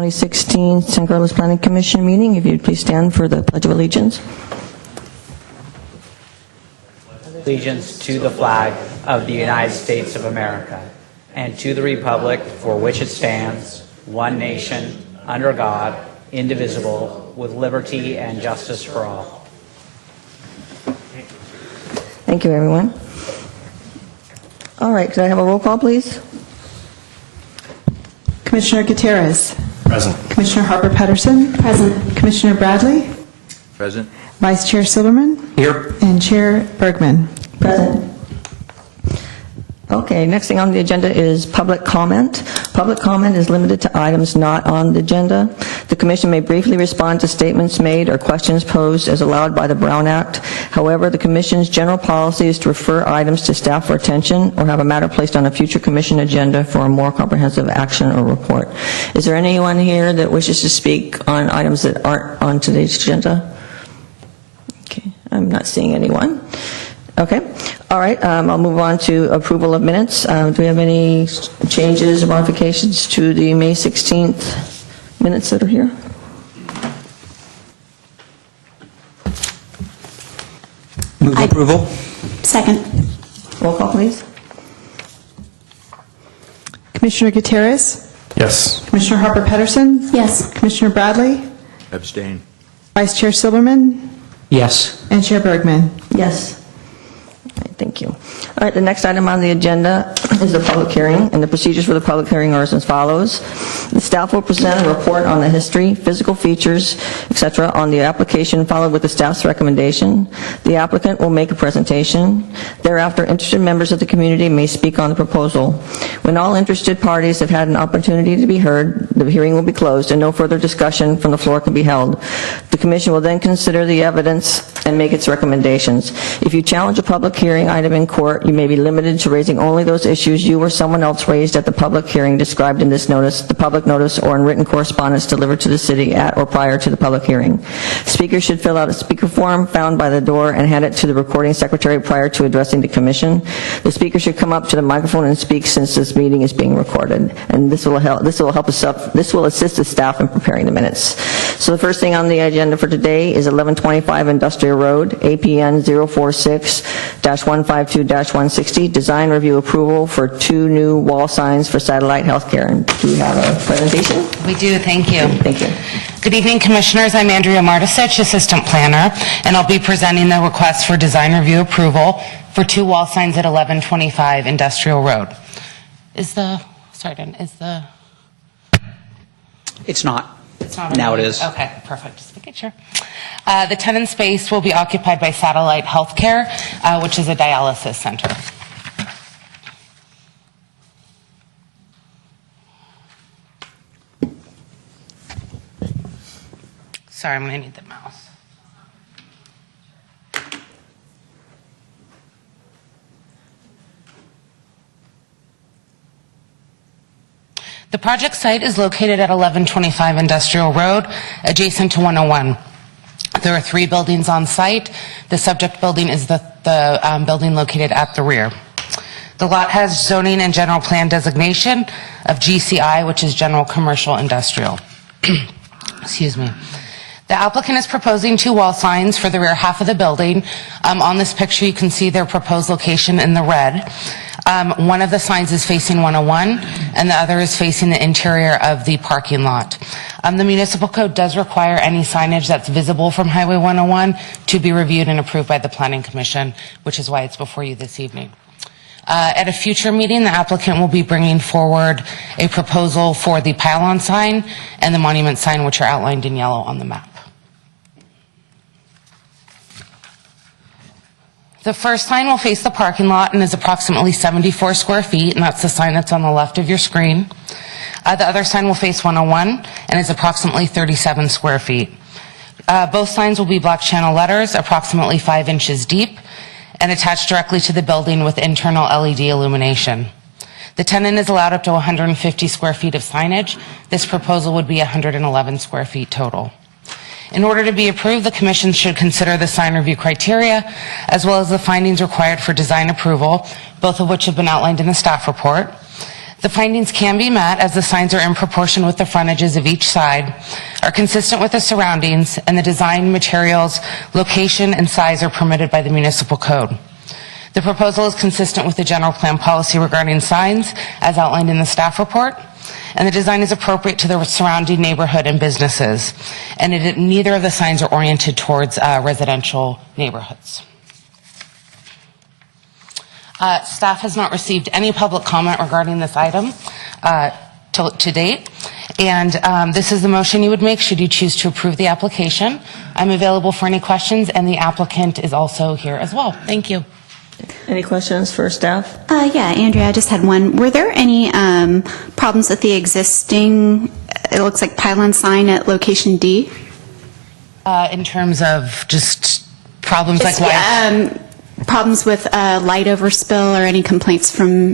2016 San Carlos Planning Commission meeting. If you'd please stand for the Pledge of Allegiance. Allegiance to the flag of the United States of America and to the republic for which it stands, one nation, under God, indivisible, with liberty and justice for all. Thank you, everyone. All right, could I have a roll call, please? Commissioner Gutierrez. Present. Commissioner Harper-Pedersen. Present. Commissioner Bradley. Present. Vice Chair Silverman. Here. And Chair Bergman. Present. Okay, next thing on the agenda is public comment. Public comment is limited to items not on the agenda. The Commission may briefly respond to statements made or questions posed as allowed by the Brown Act. However, the Commission's general policy is to refer items to staff for attention or have a matter placed on a future Commission agenda for a more comprehensive action or report. Is there anyone here that wishes to speak on items that aren't on today's agenda? Okay, I'm not seeing anyone. Okay. All right. I'll move on to approval of minutes. Do we have any changes or modifications to the May 16th minutes that are here? Move approval. Second. Roll call, please. Commissioner Gutierrez. Yes. Commissioner Harper-Pedersen. Yes. Commissioner Bradley. Abstain. Vice Chair Silverman. Yes. And Chair Bergman. Yes. All right, thank you. All right, the next item on the agenda is the public hearing, and the procedures for the public hearing are as follows. The staff will present a report on the history, physical features, etc., on the application, followed with the staff's recommendation. The applicant will make a presentation. Thereafter, interested members of the community may speak on the proposal. When all interested parties have had an opportunity to be heard, the hearing will be closed, and no further discussion from the floor can be held. The commission will then consider the evidence and make its recommendations. If you challenge a public hearing item in court, you may be limited to raising only those issues you or someone else raised at the public hearing described in this notice, the public notice, or in written correspondence delivered to the city at or prior to the public hearing. Speakers should fill out a speaker form found by the door and hand it to the recording secretary prior to addressing the commission. The speaker should come up to the microphone and speak since this meeting is being recorded, and this will assist the staff in preparing the minutes. So the first thing on the agenda for today is 1125 Industrial Road, APN 046-152-160, design review approval for 2 new wall signs for Satellite Healthcare. And do we have a presentation? We do, thank you. Thank you. Good evening, Commissioners. I'm Andrea Martisich, Assistant Planner, and I'll be presenting the request for design review approval for 2 wall signs at 1125 Industrial Road. It's not. It's not Now on. it is. Okay, perfect. Just making sure. The tenant space will be occupied by Satellite Healthcare, which is a dialysis center. Sorry, I'm going to need the mouse. The project site is located at 1125 Industrial Road, adjacent to 101. There are 3 buildings on site. The subject building is the building located at the rear. The lot has zoning and general plan designation of GCI, which is General Commercial Industrial. Excuse me. The applicant is proposing 2 wall signs for the rear half of the building. On this picture, you can see their proposed location in the red. One of the signs is facing 101, and the other is facing the interior of the parking lot. The municipal code does require any signage that's visible from Highway 101 to be reviewed and approved by the Planning Commission, which is why it's before you this evening. At a future meeting, the applicant will be bringing forward a proposal for the pylon sign and the monument sign, which are outlined in yellow on the map. The first sign will face the parking lot and is approximately 74 square feet, and that's the sign that's on the left of your screen. The other sign will face 101 and is approximately 37 square feet. Both signs will be black channel letters, approximately 5 inches deep, and attached directly to the building with internal LED illumination. The tenant is allowed up to 150 square feet of signage. This proposal would be 111 square feet total. In order to be approved, the Commission should consider the sign review criteria as well as the findings required for design approval, both of which have been outlined in the staff report. The findings can be met as the signs are in proportion with the frontages of each side, are consistent with the surroundings, and the design, materials, location, and size are permitted by the municipal code. The proposal is consistent with the general plan policy regarding signs as outlined in the staff report, and the design is appropriate to the surrounding neighborhood and businesses, and neither of the signs are oriented towards residential neighborhoods. Staff has not received any public comment regarding this item to date, and this is the motion you would make should you choose to approve the application. I'm available for any questions, and the applicant is also here as well. Thank you. Any questions for staff? Yeah, Andrea, I just had one. Were there any problems with the existing, it looks like pylon sign at location D? In terms of just problems like Just, light? problems with light overspill or any complaints from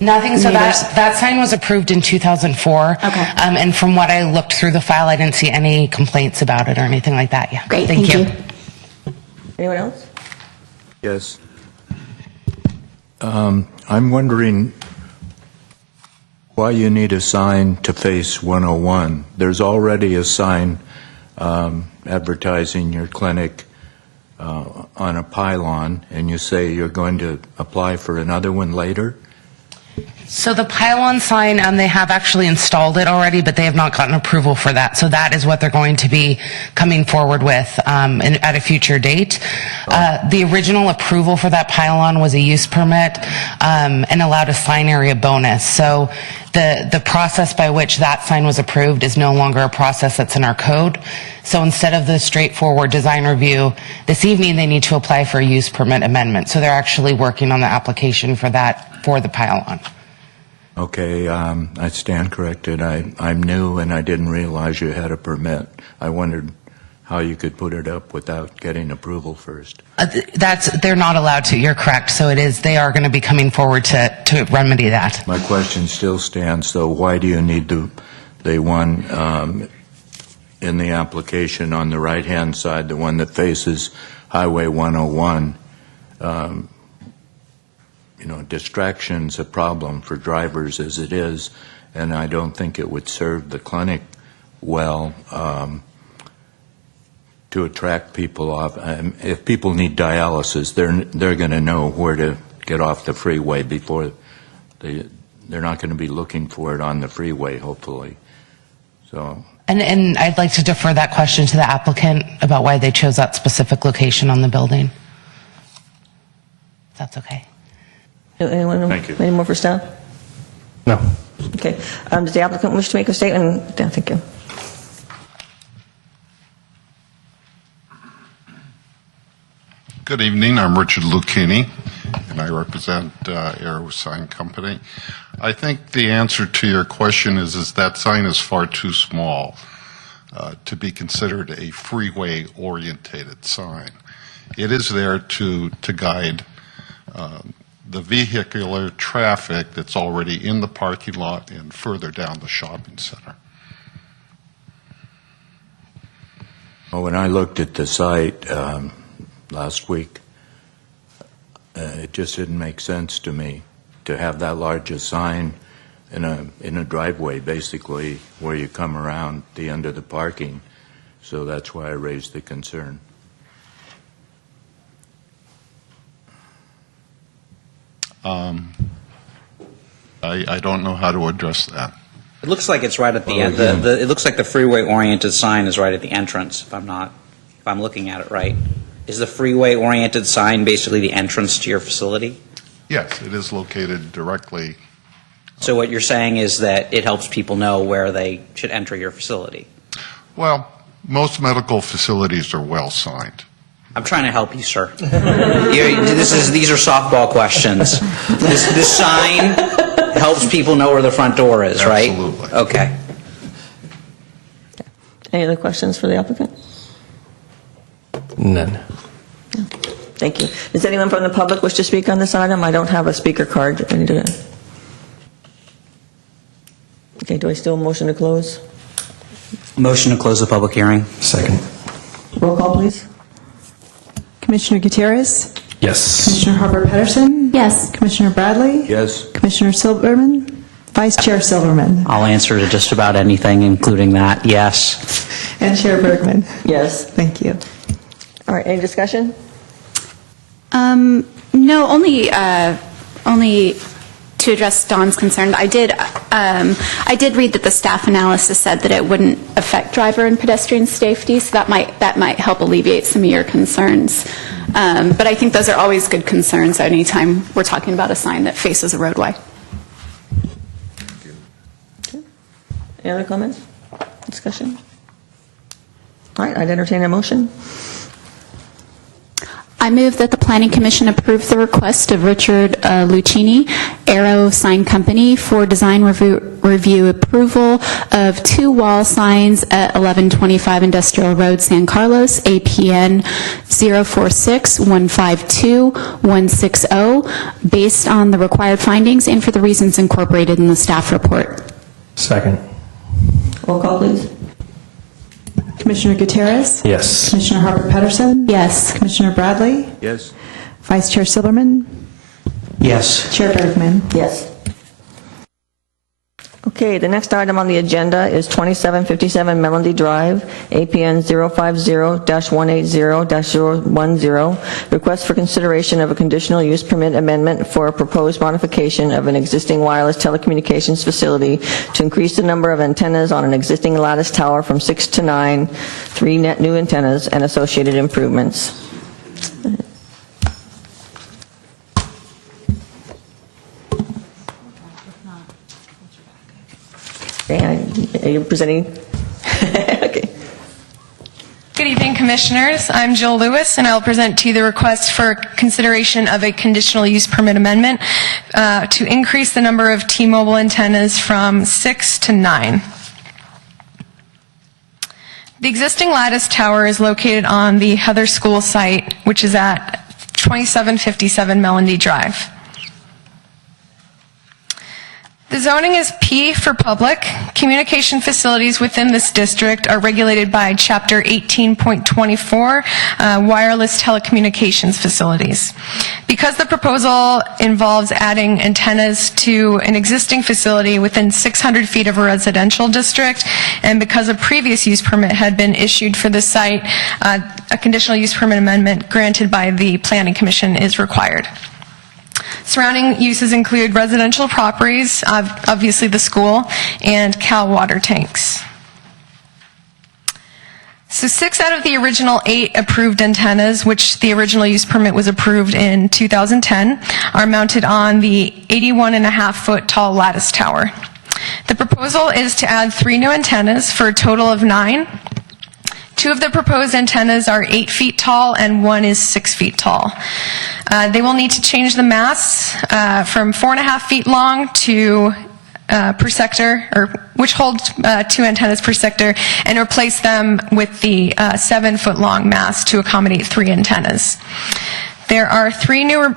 Nothing. So neighbors? that sign was approved in 2004. Okay. And from what I looked through the file, I didn't see any complaints about it or anything like that. Yeah. Great, thank you. Anyone else? Yes. I'm wondering why you need a sign to face 101. There's already a sign advertising your clinic on a pylon, and you say you're going to apply for another one later? So the pylon sign, they have actually installed it already, but they have not gotten approval for that. So that is what they're going to be coming forward with at a future date. The original approval for that pylon was a use permit and allowed a sign area bonus. So the process by which that sign was approved is no longer a process that's in our code. So instead of the straightforward design review, this evening they need to apply for a use permit amendment. So they're actually working on the application for that for the pylon. Okay, I stand corrected. I'm new and I didn't realize you had a permit. I wondered how you could put it up without getting approval first. They're not allowed to. You're correct. So it is. They are going to be coming forward to remedy that. My question still stands, so why do you need the one in the application on the right-hand side, the one that faces Highway 101? Distraction's a problem for drivers as it is, and I don't think it would serve the clinic well to attract people off. If people need dialysis, they're going to know where to get off the freeway before they're not going to be looking for it on the freeway, hopefully. So. And I'd like to defer that question to the applicant about why they chose that specific location on the building. That's okay. Anyone? Thank you. Any more for staff? No. Okay. Does the applicant wish to make a statement? Yeah, thank you. Good evening. I'm Richard Lucchini, and I represent Aero Sign Company. I think the answer to your question is that sign is far too small to be considered a freeway-orientated sign. It is there to guide the vehicular traffic that's already in the parking lot and further down the shopping center. Well, when I looked at the site last week, it just didn't make sense to me to have that large a sign in a driveway, basically, where you come around the end of the parking. So that's why I raised the concern. I don't know how to address that. It looks like it's right at the Well, end. again- It looks like the freeway-oriented sign is right at the entrance. If I'm looking at it right, is the freeway-oriented sign basically the entrance to your facility? Yes, it is located directly. So what you're saying is that it helps people know where they should enter your facility. Well, most medical facilities are well signed. I'm trying to help you, sir. These are softball questions. This sign helps people know where the front door is, right? Absolutely. Okay. Any other questions for the applicant? None. Thank you. Does anyone from the public wish to speak on this item? I don't have a speaker card. Okay, do I still motion to close? Motion to close the public hearing. Second. Roll call, please. Commissioner Gutierrez? Yes. Commissioner Harbert Pedersen? Yes. Commissioner Bradley? Yes? Commissioner Silberman? Vice Chair Silverman. I'll answer to just about anything, including that. Yes. And Chair Bergman. Yes. Thank you. All right, any discussion? No, only to address Dawn's concern. I did read that the staff analysis said that it wouldn't affect driver and pedestrian safety, so that might help alleviate some of your concerns. But I think those are always good concerns anytime we're talking about a sign that faces a roadway. Any other comments? Discussion? All right, I'd entertain a motion. I move that the Planning Commission approve the request of Richard Lucchini, Arrow Sign Company, for design review approval of 2 wall signs at 1125 Industrial Road, San Carlos, APN 046152160, based on the required findings and for the reasons incorporated in the staff report. Second. Roll call, please. Commissioner Gutierrez? Yes. Commissioner Harper-Pedersen? Yes. Commissioner Bradley? Yes. Vice Chair Silverman? Yes. Chair Bergman? Yes. Okay, the next item on the agenda is 2757 Melody Drive, APN 050-180-010, request for consideration of a conditional use permit amendment for a proposed modification of an existing wireless telecommunications facility to increase the number of antennas on an existing lattice tower from 6 to 9, 3 net new antennas, and associated improvements. Okay, are you presenting? Okay. Good evening, Commissioners. I'm Jill Lewis, and I'll present to you the request for consideration of a conditional use permit amendment to increase the number of T-Mobile antennas from 6 to 9. The existing lattice tower is located on the Heather School site, which is at 2757 Melody Drive. The zoning is P for public. Communication facilities within this district are regulated by Chapter 18.24, wireless telecommunications facilities. Because the proposal involves adding antennas to an existing facility within 600 feet of a residential district, and because a previous use permit had been issued for the site, a conditional use permit amendment granted by the Planning Commission is required. Surrounding uses include residential properties, obviously the school, and Cal water tanks. So 6 out of the original 8 approved antennas, which the original use permit was approved in 2010, are mounted on the 81.5-foot tall lattice tower. The proposal is to add 3 new antennas for a total of 9. 2 of the proposed antennas are 8 feet tall and 1 is 6 feet tall. They will need to change the masts from 4.5 feet long to per sector, or which holds 2 antennas per sector, and replace them with the 7-foot long mast to accommodate 3 antennas. There are 3 new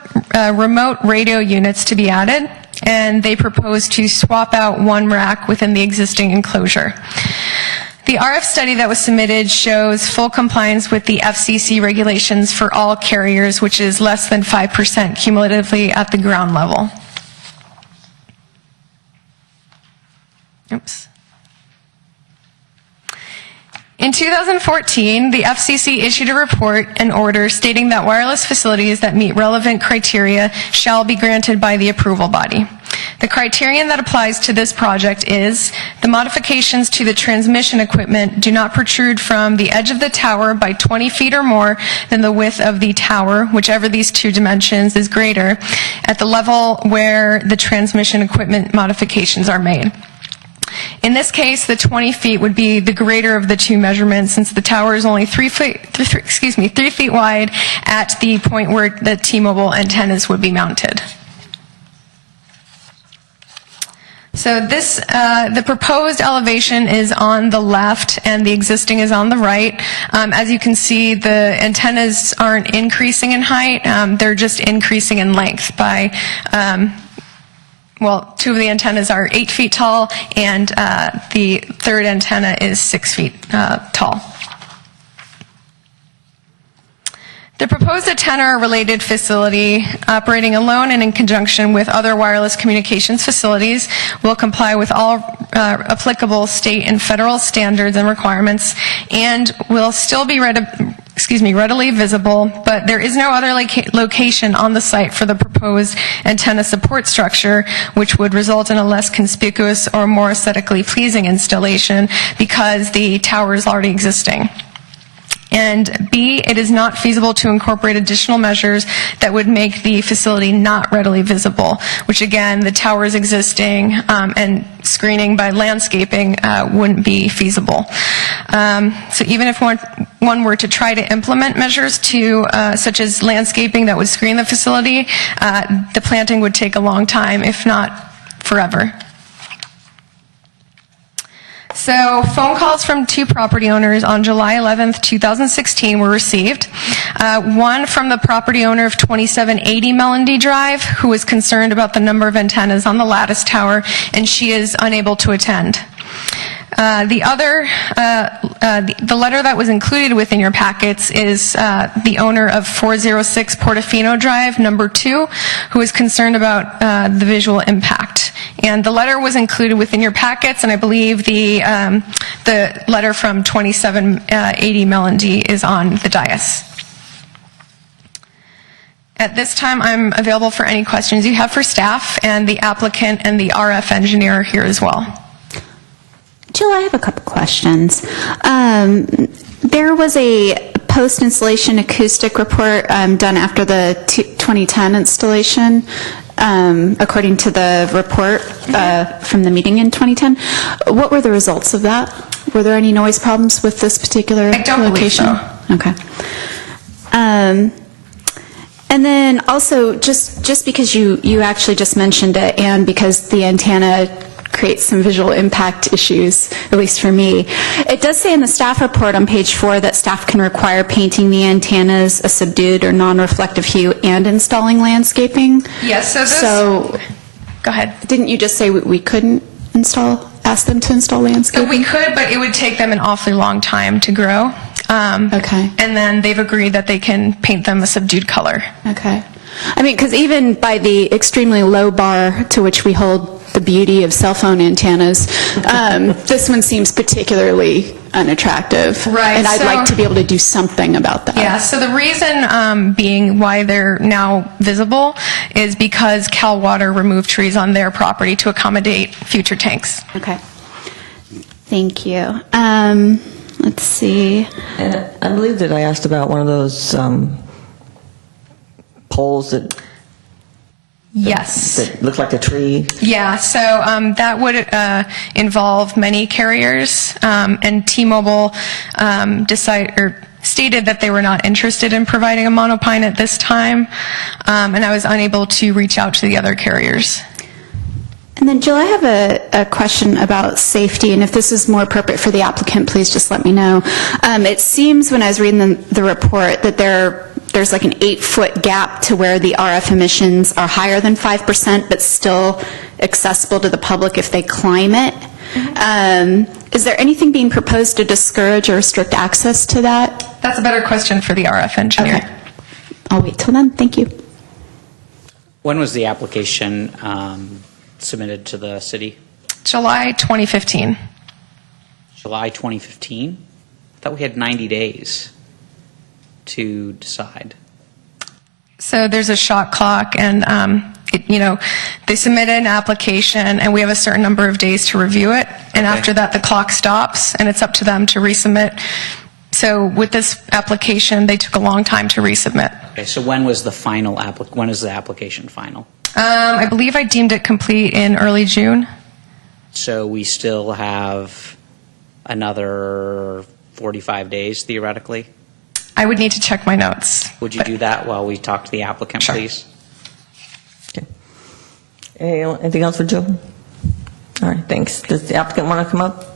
remote radio units to be added, and they propose to swap out 1 rack within the existing enclosure. The RF study that was submitted shows full compliance with the FCC regulations for all carriers, which is less than 5% cumulatively at the ground level. Oops. In 2014, the FCC issued a report and order stating that wireless facilities that meet relevant criteria shall be granted by the approval body. The criterion that applies to this project is the modifications to the transmission equipment do not protrude from the edge of the tower by 20 feet or more than the width of the tower, whichever these 2 dimensions is greater, at the level where the transmission equipment modifications are made. In this case, the 20 feet would be the greater of the 2 measurements, since the tower is only 3 feet wide at the point where the T-Mobile antennas would be mounted. So this, the proposed elevation is on the left and the existing is on the right. As you can see, the antennas aren't increasing in height, they're just increasing in length by, well, 2 of the antennas are 8 feet tall, and the 3rd antenna is 6 feet tall. The proposed antenna or related facility operating alone and in conjunction with other wireless communications facilities will comply with all applicable state and federal standards and requirements and will still be readily visible, but there is no other location on the site for the proposed antenna support structure, which would result in a less conspicuous or more aesthetically pleasing installation because the tower is already existing. And B, it is not feasible to incorporate additional measures that would make the facility not readily visible, which again, the tower is existing, and screening by landscaping wouldn't be feasible. So even if one were to try to implement measures such as landscaping that would screen the facility, the planting would take a long time, if not forever. So phone calls from 2 property owners on July 11th, 2016 were received. One from the property owner of 2780 Melody Drive, who was concerned about the number of antennas on the lattice tower, and she is unable to attend. The letter that was included within your packets is the owner of 406 Portofino Drive, number 2, who is concerned about the visual impact. And the letter was included within your packets, and I believe the letter from 2780 Melody is on the dais. At this time, I'm available for any questions you have for staff, and the applicant and the RF engineer are here as well. Jill, I have a couple questions. There was a post-installation acoustic report done after the 2010 installation, according to the report from the meeting in 2010. What were the results of that? Were there any noise problems with this particular location? I don't believe so. Okay. And then also, just because you actually just mentioned it, and because the antenna creates some visual impact issues, at least for me. It does say in the staff report on page 4 that staff can require painting the antennas a subdued or non-reflective hue and installing landscaping. Yes, So go ahead. Didn't you just say we couldn't ask them to install landscaping? We could, but it would take them an awfully long time to grow. Okay. And then they've agreed that they can paint them a subdued color. Okay. I mean, because even by the extremely low bar to which we hold the beauty of cell phone antennas, this one seems particularly unattractive. Right. And I'd like to be able to do something about that. Yeah, so the reason being why they're now visible is because Cal Water removed trees on their property to accommodate future tanks. Okay. Thank you. Let's see. And I believe that I asked about one of those poles that Yes. that looks like a tree. Yeah, so that would involve many carriers, and T-Mobile stated that they were not interested in providing a monopine at this time, and I was unable to reach out to the other carriers. And then, Jill, I have a question about safety, and if this is more appropriate for the applicant, please just let me know. It seems when I was reading the report that there's like an 8-foot gap to where the RF emissions are higher than 5%, but still accessible to the public if they climb it. Is there anything being proposed to discourage or restrict access to that? That's a better question for the RF engineer. Okay. I'll wait till then. Thank you. When was the application submitted to the city? July 2015. July 2015? I thought we had 90 days to decide. So there's a shot clock, and they submit an application, and we have a certain number of days to review it. And Okay. after that, the clock stops, and it's up to them to resubmit. So with this application, they took a long time to resubmit. Okay, so when was the final when is the application final? I believe I deemed it complete in early June. So we still have another 45 days theoretically? I would need to check my notes. Would you do that while we talk to the applicant, Sure. please? Okay. Anything else for Joe? All right, thanks. Does the applicant want to come up?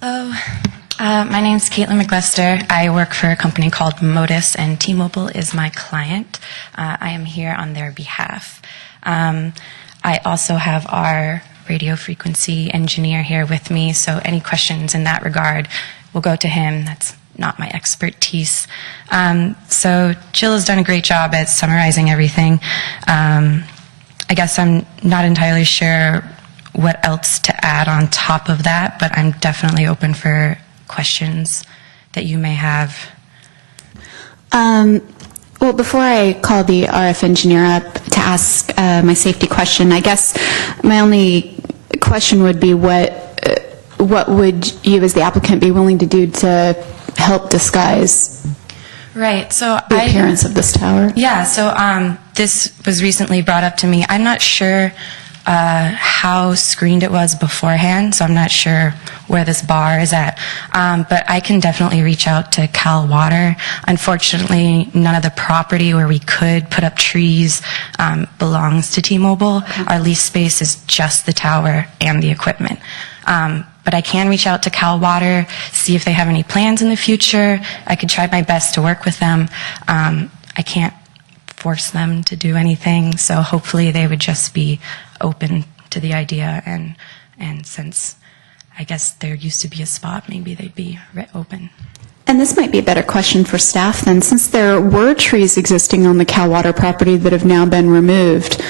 Hello, my name is Caitlin McLester. I work for a company called Modus, and T-Mobile is my client. I am here on their behalf. I also have our radio frequency engineer here with me, so any questions in that regard will go to him. That's not my expertise. So Jill has done a great job at summarizing everything. I guess I'm not entirely sure what else to add on top of that, but I'm definitely open for questions that you may have. Well, before I call the RF engineer up to ask my safety question, I guess my only question would be what would you as the applicant be willing to do to help disguise Right, so the appearance of this tower? Yeah, so this was recently brought up to me. I'm not sure how screened it was beforehand, so I'm not sure where this bar is at. But I can definitely reach out to Cal Water. Unfortunately, none of the property where we could put up trees belongs to T-Mobile. Our lease space is just the tower and the equipment. But I can reach out to Cal Water, see if they have any plans in the future. I could try my best to work with them. I can't force them to do anything, so hopefully they would just be open to the idea, and since I guess there used to be a spot, maybe they'd be open. And this might be a better question for staff then, since there were trees existing on the Cal Water property that have now been removed.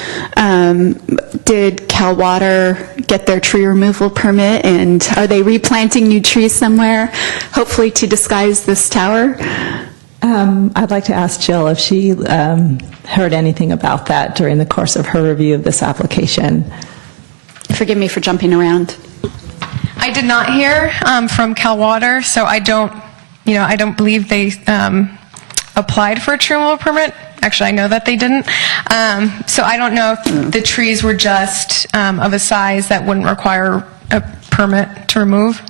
Did Cal Water get their tree removal permit, and are they replanting new trees somewhere, hopefully to disguise this tower? I'd like to ask Jill if she heard anything about that during the course of her review of this application. Forgive me for jumping around. I did not hear from Cal Water, so I don't believe they applied for a tree removal permit. Actually, I know that they didn't. So I don't know if the trees were just of a size that wouldn't require a permit to remove.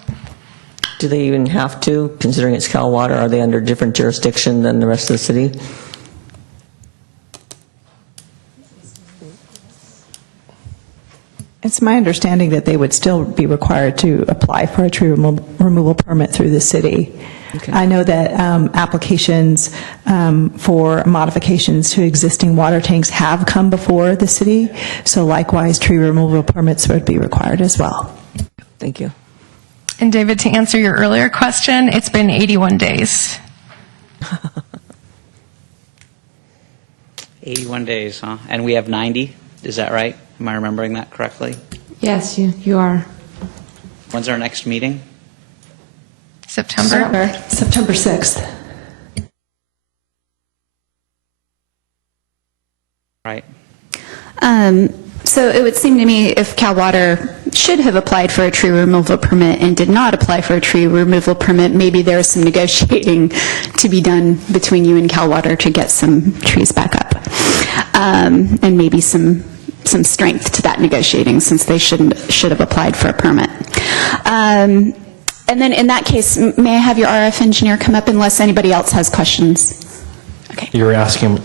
Do they even have to, considering it's Cal Water? Are they under different jurisdiction than the rest of the city? It's my understanding that they would still be required to apply for a tree removal permit through the city. Okay. I know that applications for modifications to existing water tanks have come before the city, so likewise tree removal permits would be required as well. Thank you. And David, to answer your earlier question, it's been 81 days. 81 days, huh? And we have 90, is that right? Am I remembering that correctly? Yes, you are. When's our next meeting? September. September 6th. Right. So it would seem to me if Cal Water should have applied for a tree removal permit and did not apply for a tree removal permit, maybe there is some negotiating to be done between you and Cal Water to get some trees back up. And maybe some strength to that negotiating, since they should have applied for a permit. And then in that case, may I have your RF engineer come up unless anybody else has questions? Okay. You were asking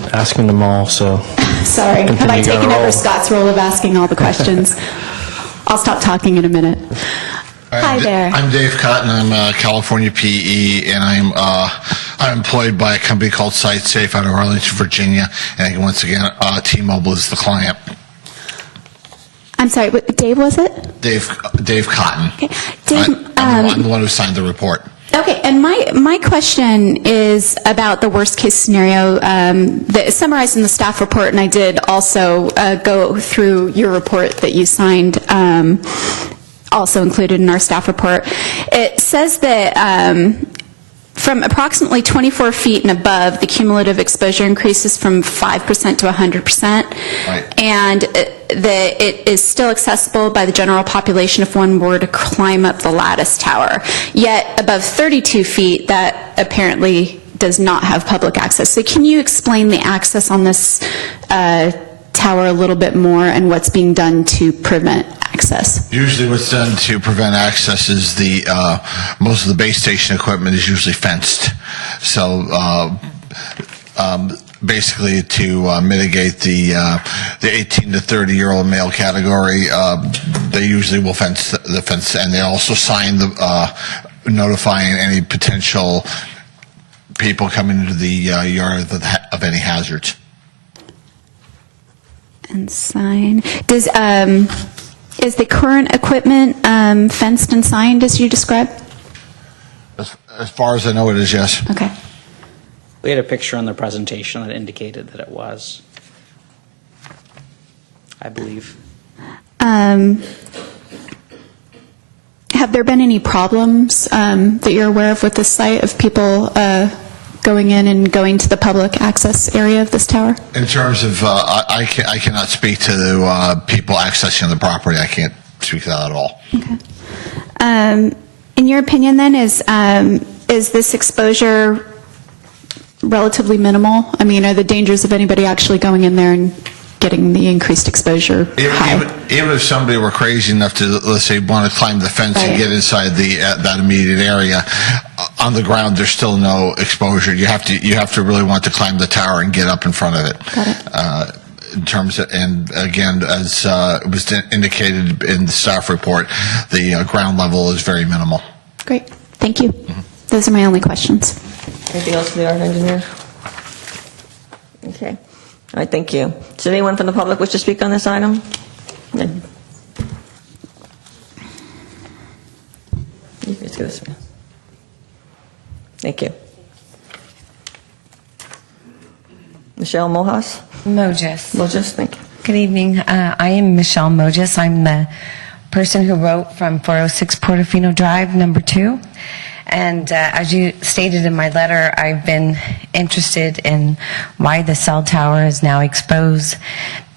them all, so. Sorry, have I taken over Scott's role of asking all the questions? I'll stop talking in a minute. Hi there. I'm Dave Cotton. I'm California PE, and I'm employed by a company called SiteSafe out of Arlington, Virginia. And once again, T-Mobile is the client. I'm sorry, what, Dave was it? Dave Cotton. Okay. Dave, I'm the one who signed the report. Okay, and my question is about the worst case scenario that is summarized in the staff report, and I did also go through your report that you signed, also included in our staff report. It says that from approximately 24 feet and above, the cumulative exposure increases from 5% to 100%. Right. And that it is still accessible by the general population if one were to climb up the lattice tower. Yet above 32 feet, that apparently does not have public access. So can you explain the access on this tower a little bit more and what's being done to prevent access? Usually what's done to prevent access is most of the base station equipment is usually fenced. So basically to mitigate the 18 to 30-year-old male category, they usually will fence the fence, and they also sign notifying any potential people coming into the yard of any hazards. And sign. Is the current equipment fenced and signed as you described? As far as I know, it is, yes. Okay. We had a picture on the presentation that indicated that it was, I believe. Have there been any problems that you're aware of with this site of people going in and going to the public access area of this tower? In terms of, I cannot speak to the people accessing the property. I can't speak to that at all. Okay. In your opinion, then, is this exposure relatively minimal? I mean, are the dangers of anybody actually going in there and getting the increased exposure high? Even if somebody were crazy enough to, let's say, want to climb the fence and get inside the that immediate area, on the ground there's still no exposure. You have to really want to climb the tower and get up in front of it. Got it. In terms of, and again, as was indicated in the staff report, the ground level is very minimal. Great. Thank you. Those are my only questions. Anything else for the art engineer? Okay. All right, thank you. Does anyone from the public wish to speak on this item? No. You can just go this way. Thank you. Michelle Mojas? Mojas. Thank you. Good evening. I am Michelle Mojas. I'm the person who wrote from 406 Portofino Drive, number 2. And as you stated in my letter, I've been interested in why the cell tower is now exposed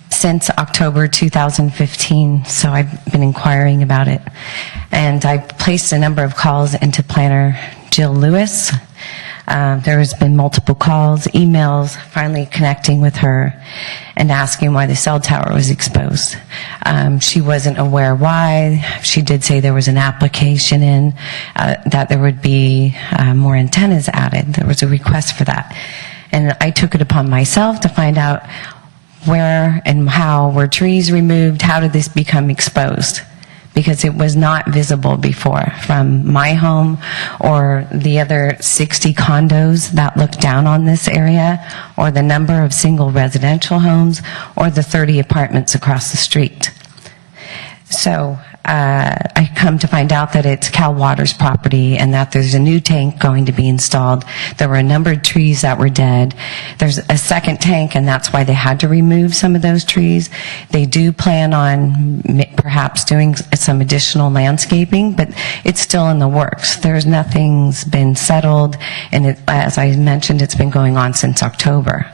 since October 2015. So I've been inquiring about it. And I placed a number of calls into planner Jill Lewis. There has been multiple calls, emails, finally connecting with her and asking why the cell tower was exposed. She wasn't aware why. She did say there was an application in, that there would be more antennas added. There was a request for that. And I took it upon myself to find out where and how were trees removed, how did this become exposed? Because it was not visible before from my home or the other 60 condos that look down on this area, or the number of single residential homes, or the 30 apartments across the street. So I come to find out that it's Cal Water's property and that there's a new tank going to be installed. There were a number of trees that were dead. There's a second tank, and that's why they had to remove some of those trees. They do plan on perhaps doing some additional landscaping, but it's still in the works. There's nothing's been settled, and as I mentioned, it's been going on since October.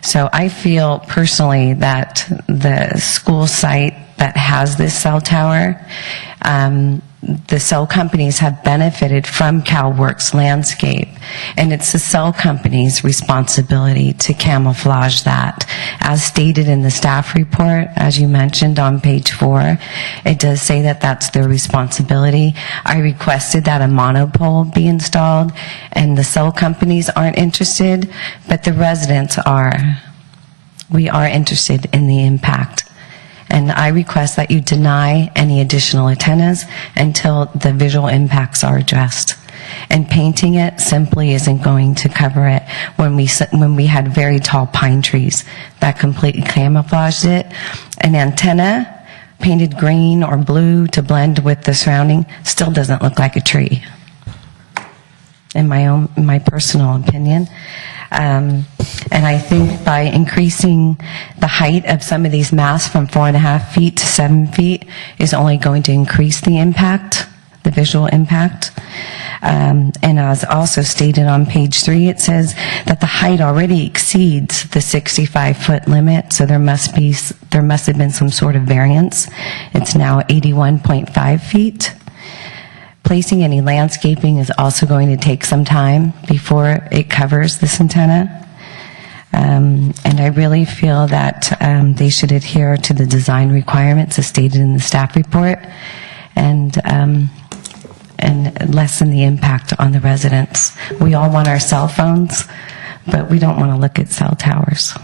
So I feel personally that the school site that has this cell tower, the cell companies have benefited from CalWorks landscape, and it's the cell company's responsibility to camouflage that. As stated in the staff report, as you mentioned on page 4, it does say that that's their responsibility. I requested that a monopole be installed, and the cell companies aren't interested, but the residents are. We are interested in the impact. And I request that you deny any additional antennas until the visual impacts are addressed. And painting it simply isn't going to cover it. When we had very tall pine trees that completely camouflaged it, an antenna painted green or blue to blend with the surrounding still doesn't look like a tree, in my personal opinion. And I think by increasing the height of some of these masts from 4.5 feet to 7 feet is only going to increase the impact, the visual impact. And as also stated on page 3, it says that the height already exceeds the 65-foot limit, so there must have been some sort of variance. It's now 81.5 feet. Placing any landscaping is also going to take some time before it covers this antenna. And I really feel that they should adhere to the design requirements as stated in the staff report and lessen the impact on the residents. We all want our cell phones, but we don't want to look at cell towers.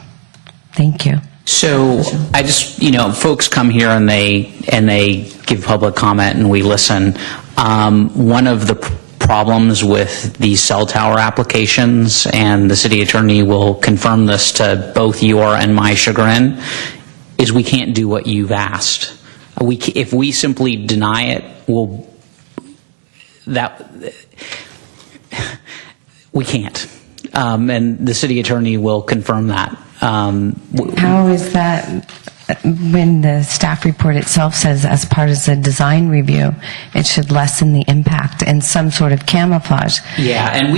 Thank you. So I just, folks come here and they give public comment and we listen. One of the problems with these cell tower applications, and the city attorney will confirm this to both your and my chagrin, is we can't do what you've asked. If we simply deny it, we can't. And the city attorney will confirm that. How is that when the staff report itself says as part of the design review, it should lessen the impact and some sort of camouflage? Yeah, and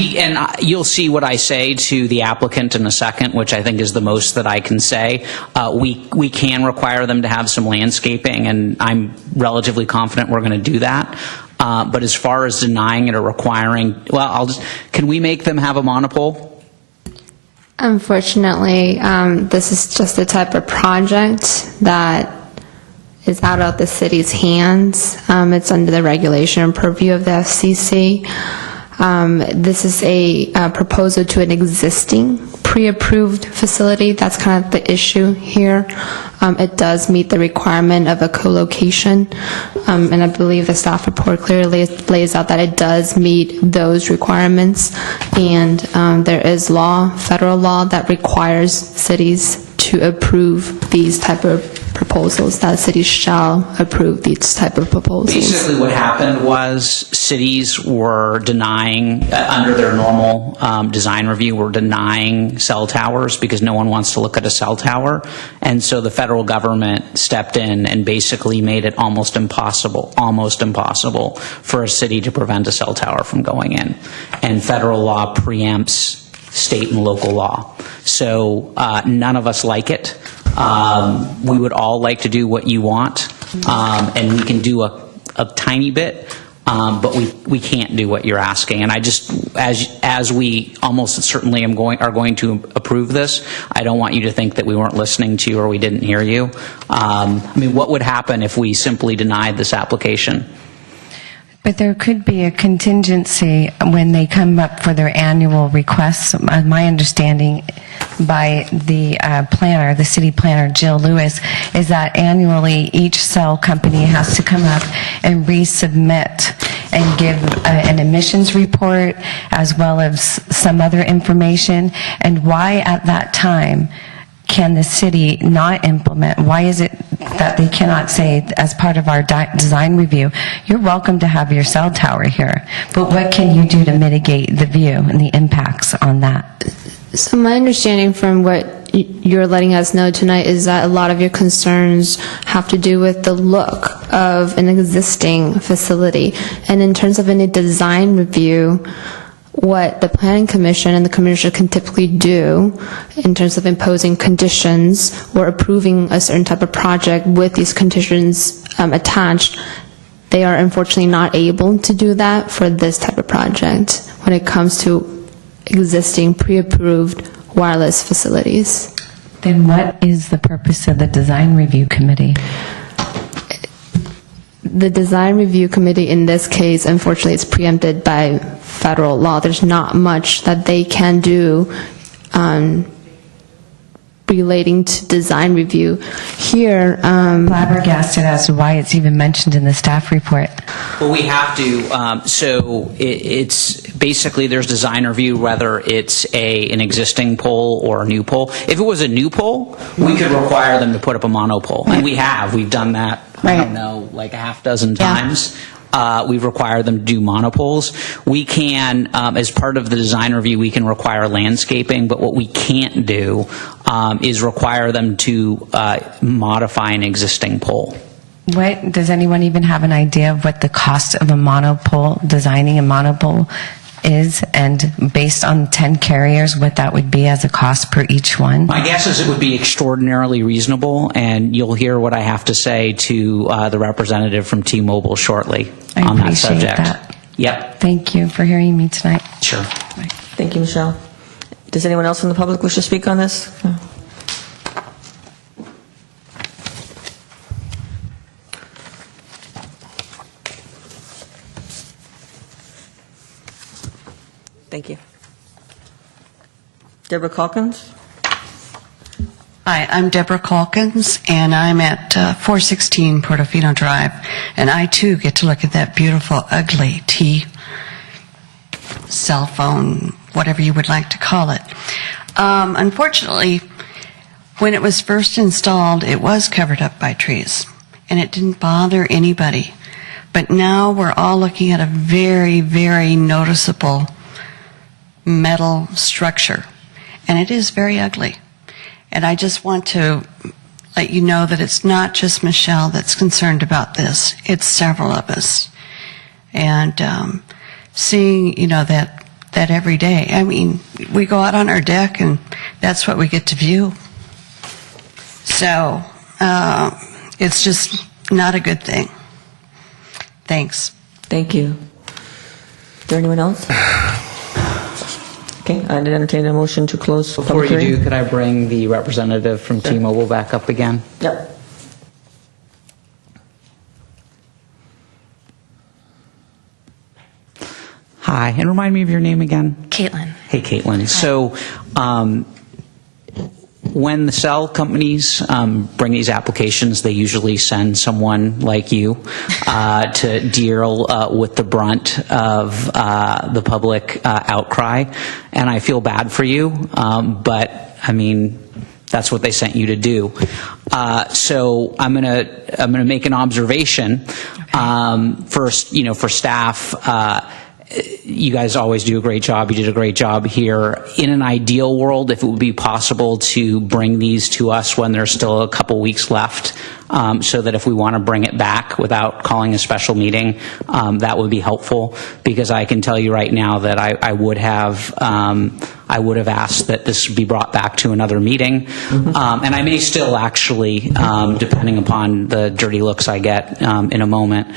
you'll see what I say to the applicant in a second, which I think is the most that I can say. We can require them to have some landscaping, and I'm relatively confident we're going to do that. But as far as denying it or requiring, can we make them have a monopole? Unfortunately, this is just the type of project that is out of the city's hands. It's under the regulation and purview of the FCC. This is a proposal to an existing pre-approved facility. That's kind of the issue here. It does meet the requirement of a co-location, and I believe the staff report clearly lays out that it does meet those requirements, and there is federal law that requires cities to approve these type of proposals, that cities shall approve these type of proposals. Basically what happened was cities were denying, under their normal design review, were denying cell towers because no one wants to look at a cell tower. And so the federal government stepped in and basically made it almost impossible for a city to prevent a cell tower from going in. And federal law preempts state and local law. So none of us like it. We would all like to do what you want, and we can do a tiny bit, but we can't do what you're asking. And I just, as we almost certainly are going to approve this, I don't want you to think that we weren't listening to you or we didn't hear you. What would happen if we simply denied this application? But there could be a contingency when they come up for their annual requests. My understanding by the planner, the city planner, Jill Lewis, is that annually each cell company has to come up and resubmit and give an emissions report as well as some other information. And why at that time can the city not implement? Why is it that they cannot say, as part of our design review, you're welcome to have your cell tower here, but what can you do to mitigate the view and the impacts on that? So my understanding from what you're letting us know tonight is that a lot of your concerns have to do with the look of an existing facility. And in terms of any design review, what the Planning Commission and the Commissioner can typically do in terms of imposing conditions or approving a certain type of project with these conditions attached, they are unfortunately not able to do that for this type of project when it comes to existing pre-approved wireless facilities. Then what is the purpose of the design review committee? The design review committee in this case, unfortunately, is preempted by federal law. There's not much that they can do relating to design review. Here, Flabbergasted as to why it's even mentioned in the staff report. Well, we have to, so it's basically there's design review whether it's an existing pole or a new pole. If it was a new pole, we could require them to put up a monopole. And we've done that, I don't know, like a half dozen times. We've required them to do monopoles. We can, as part of the design review, we can require landscaping, but what we can't do is require them to modify an existing pole. Does anyone even have an idea of what the cost of a monopole, designing a monopole is, and based on 10 carriers, what that would be as a cost per each one? My guess is it would be extraordinarily reasonable, and you'll hear what I have to say to the representative from T-Mobile shortly on that subject. I appreciate that. Yep. Thank you for hearing me tonight. Sure. Thank you, Michelle. Does anyone else from the public wish to speak on this? Thank you. Deborah Calkins? Hi, I'm Deborah Calkins, and I'm at 416 Portofino Drive, and I too get to look at that beautiful, ugly T cell phone, whatever you would like to call it. Unfortunately, when it was first installed, it was covered up by trees. and it didn't bother anybody. But now we're all looking at a very, very noticeable metal structure, and it is very ugly. And I just want to let you know that it's not just Michelle that's concerned about this. It's several of us. And seeing, that every day. I mean, we go out on our deck, and that's what we get to view. So it's just not a good thing. Thanks. Thank you. Is there anyone else? Okay, I'd entertain a motion to close the Before public you hearing. do, could I bring the representative from T-Mobile back up again? Yep. Hi, and remind me of your name again. Caitlin. Hey, Caitlin. So when the cell companies bring these applications, they usually send someone like you to deal with the brunt of the public outcry. And I feel bad for you, but I mean, that's what they sent you to do. So I'm gonna make an observation. First, for staff. You guys always do a great job. You did a great job here. In an ideal world, if it would be possible to bring these to us when there's still a couple weeks left, so that if we want to bring it back without calling a special meeting, that would be helpful, because I can tell you right now that I would have asked that this be brought back to another meeting. And I may still actually, depending upon the dirty looks I get in a moment.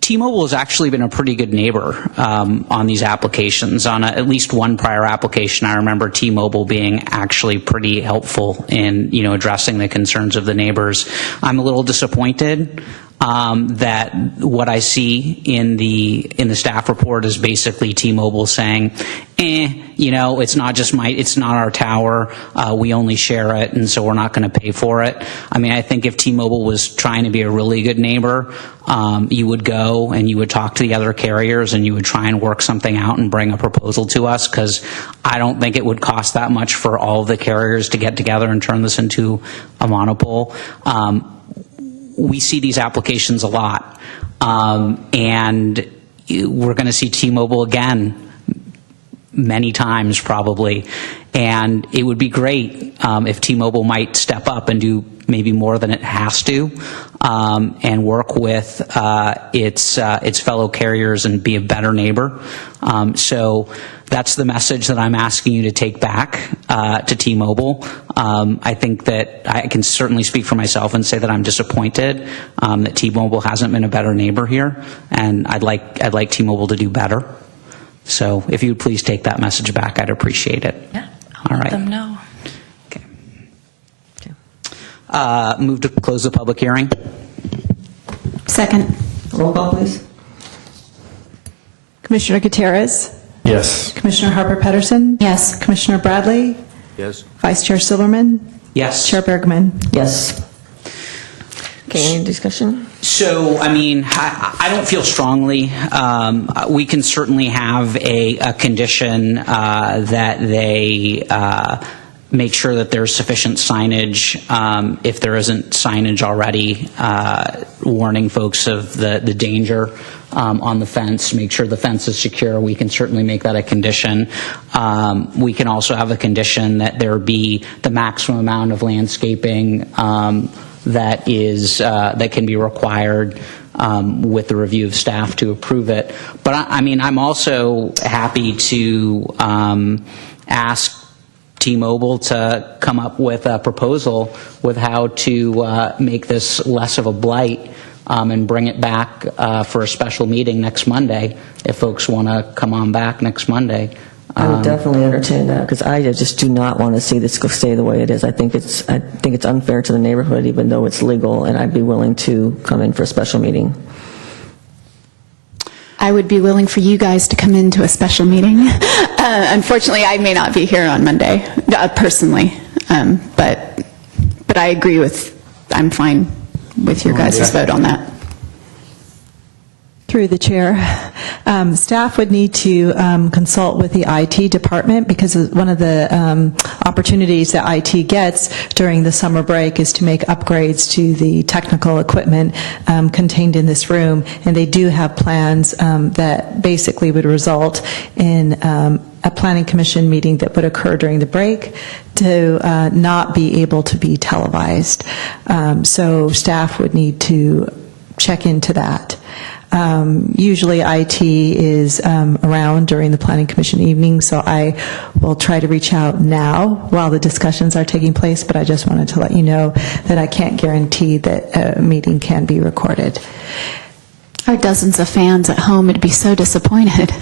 T-Mobile has actually been a pretty good neighbor on these applications. On at least one prior application, I remember T-Mobile being actually pretty helpful in addressing the concerns of the neighbors. I'm a little disappointed that what I see in the staff report is basically T-Mobile saying, it's not our tower, we only share it, and so we're not going to pay for it. I mean, I think if T-Mobile was trying to be a really good neighbor, you would go and you would talk to the other carriers and you would try and work something out and bring a proposal to us, because I don't think it would cost that much for all of the carriers to get together and turn this into a monopole. We see these applications a lot, and we're going to see T-Mobile again many times probably, and it would be great if T-Mobile might step up and do maybe more than it has to, and work with its fellow carriers and be a better neighbor. So that's the message that I'm asking you to take back to T-Mobile. I think that I can certainly speak for myself and say that I'm disappointed that T-Mobile hasn't been a better neighbor here, and I'd like T-Mobile to do better. So if you would please take that message back, I'd appreciate it. Yeah, I'll let them know. Okay. Move to close the public hearing. Second. Roll call, please. Commissioner Gutierrez? Yes. Commissioner Harper-Pedersen? Yes. Commissioner Bradley? Yes? Vice Chair Silverman? Yes. Chair Bergman? Yes. Okay, any discussion? So, I mean, I don't feel strongly. We can certainly have a condition that they make sure that there's sufficient signage, if there isn't signage already, warning folks of the danger on the fence, make sure the fence is secure. We can certainly make that a condition. We can also have a condition that there be the maximum amount of landscaping that can be required with the review of staff to approve it. But I mean, I'm also happy to ask T-Mobile to come up with a proposal with how to make this less of a blight, and bring it back for a special meeting next Monday if folks want to come on back next Monday. I would definitely entertain that, because I just do not want to see this go stay the way it is. I think it's unfair to the neighborhood, even though it's legal, and I'd be willing to come in for a special meeting. I would be willing for you guys to come into a special meeting. Unfortunately, I may not be here on Monday, personally, but I agree with, I'm fine with your guys' vote on that. Through the chair, staff would need to consult with the IT department, because one of the opportunities that IT gets during the summer break is to make upgrades to the technical equipment contained in this room, and they do have plans that basically would result in a planning commission meeting that would occur during the break to not be able to be televised. So staff would need to check into that. Usually IT is around during the Planning Commission evening, so I will try to reach out now while the discussions are taking place, but I just wanted to let you know that I can't guarantee that a meeting can be recorded. Our dozens of fans at home would be so disappointed.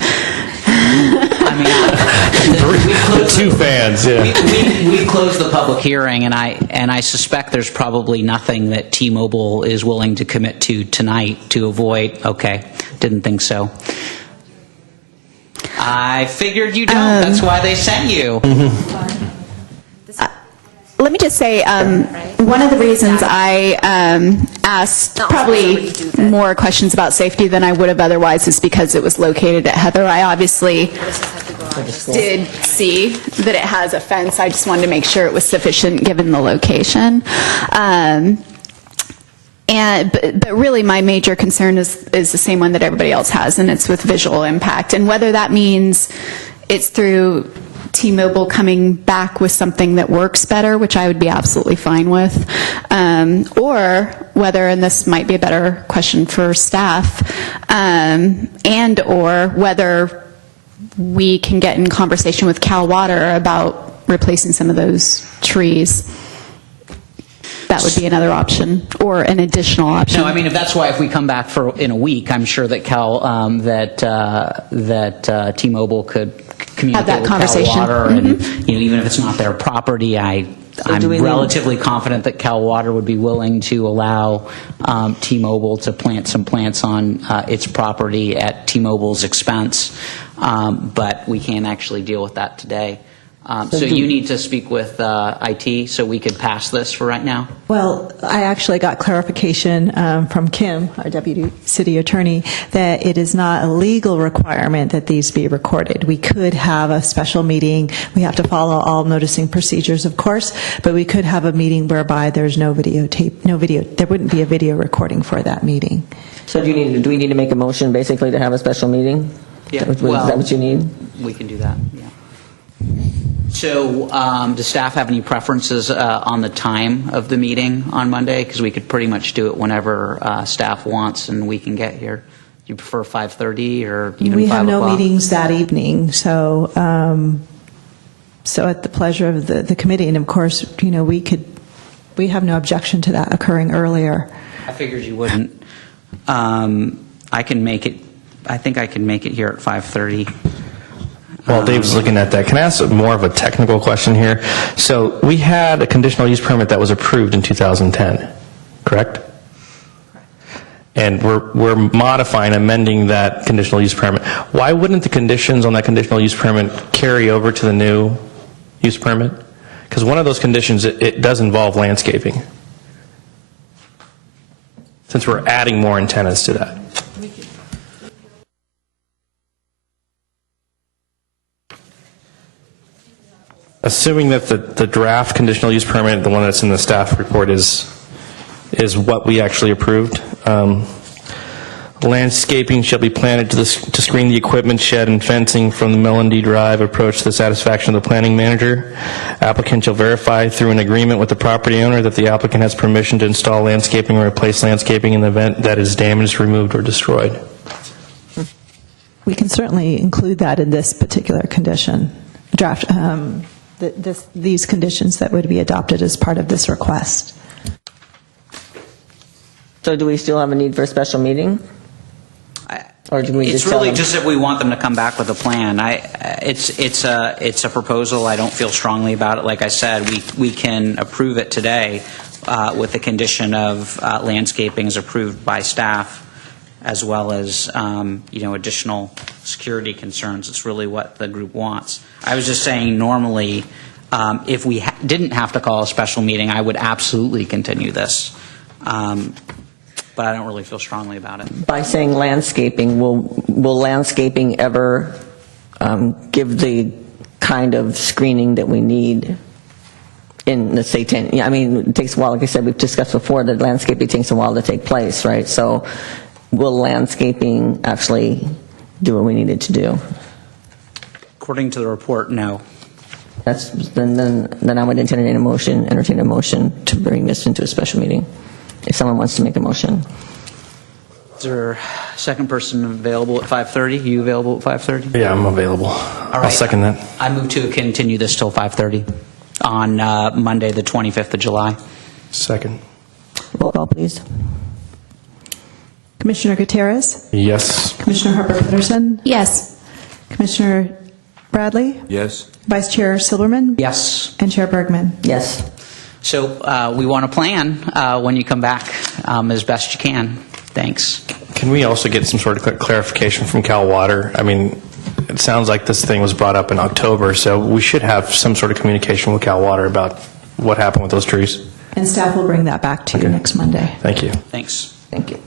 The two fans, yeah. We closed the public hearing, and I suspect there's probably nothing that T-Mobile is willing to commit to tonight to avoid. Okay, didn't think so. I figured you don't. That's why they sent you. Let me just say, one of the reasons I asked probably more questions about safety than I would have otherwise is because it was located at Heather. I obviously did see that it has a fence. I just wanted to make sure it was sufficient given the location. But really, my major concern is the same one that everybody else has, and it's with visual impact. And whether that means it's through T-Mobile coming back with something that works better, which I would be absolutely fine with, or whether, and this might be a better question for staff, and or whether we can get in conversation with Cal Water about replacing some of those trees. That would be another option, or an additional option. No, I mean, if we come back in a week, I'm sure that T-Mobile could communicate that with conversation. Cal Water, and even if it's not their property, I'm relatively confident that Cal Water would be willing to allow T-Mobile to plant some plants on its property at T-Mobile's expense, but we can't actually deal with that today. So you need to speak with IT so we could pass this for right now? Well, I actually got clarification from Kim, our deputy city attorney, that it is not a legal requirement that these be recorded. We could have a special meeting. We have to follow all noticing procedures, of course, but we could have a meeting whereby there's no videotape, there wouldn't be a video recording for that meeting. So do we need to make a motion basically to have a special meeting? Yeah. Is that what you need? We can do that, yeah. So does staff have any preferences on the time of the meeting on Monday? Because we could pretty much do it whenever staff wants and we can get here. Do you prefer 5:30 or even 5 o'clock? We have no meetings that evening, so at the pleasure of the committee, and of course, we have no objection to that occurring earlier. I figured you wouldn't. I can make it. I think I can make it here at 5:30. While Dave's looking at that, can I ask more of a technical question here? So we had a conditional use permit that was approved in 2010, correct? And we're modifying, amending that conditional use permit. Why wouldn't the conditions on that conditional use permit carry over to the new use permit? Because one of those conditions, it does involve landscaping, since we're adding more antennas to that. Assuming that the draft conditional use permit, the one that's in the staff report, is what we actually approved. Landscaping shall be planted to screen the equipment shed and fencing from the Melody Drive approach to the satisfaction of the planning manager. Applicant shall verify through an agreement with the property owner that the applicant has permission to install landscaping or replace landscaping in the event that is damaged, removed, or destroyed. We can certainly include that in this particular condition, draft, these conditions that would be adopted as part of this request. So do we still have a need for a special meeting? Or do we It's really just if we want them to come back with a plan. It's a proposal. I don't feel strongly about it. Like I said, we can approve it today with the condition of landscaping is approved by staff, as well as additional security concerns. It's really what the group wants. I was just saying, normally, if we didn't have to call a special meeting, I would absolutely continue this. but I don't really feel strongly about it. By saying landscaping, will landscaping ever give the kind of screening that we need in the state? I mean, it takes a while, like I said, we've discussed before, that landscaping takes a while to take place, right? So will landscaping actually do what we need it to do? According to the report, no. Then I would entertain a motion to bring this into a special meeting, if someone wants to make a motion. Is there a second person available at 5:30? You available at 5:30? Yeah, I'm available. I'll second that. I move to continue this till 5:30 on Monday, the 25th of July. Second. Roll call, please. Commissioner Gutierrez? Yes. Commissioner Harper-Peterson? Yes. Commissioner Bradley? Yes? Vice Chair Silverman? Yes. And Chair Bergman? Yes. So we want to plan when you come back as best you can. Thanks. Can we also get some sort of clarification from Cal Water? I mean, it sounds like this thing was brought up in October, so we should have some sort of communication with Cal Water about what happened with those trees. And staff will bring that back to you next Monday. Thank you. Thanks. Thank you.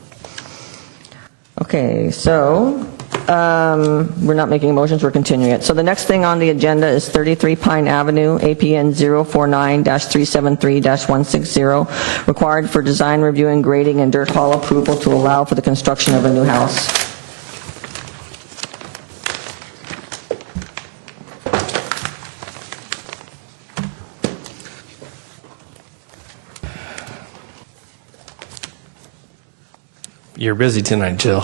Okay, so we're not making motions, we're continuing it. So the next thing on the agenda is 33 Pine Avenue, APN 049-373-160, required for design review and grading and dirt hall approval to allow for the construction of a new house. You're busy tonight, Jill.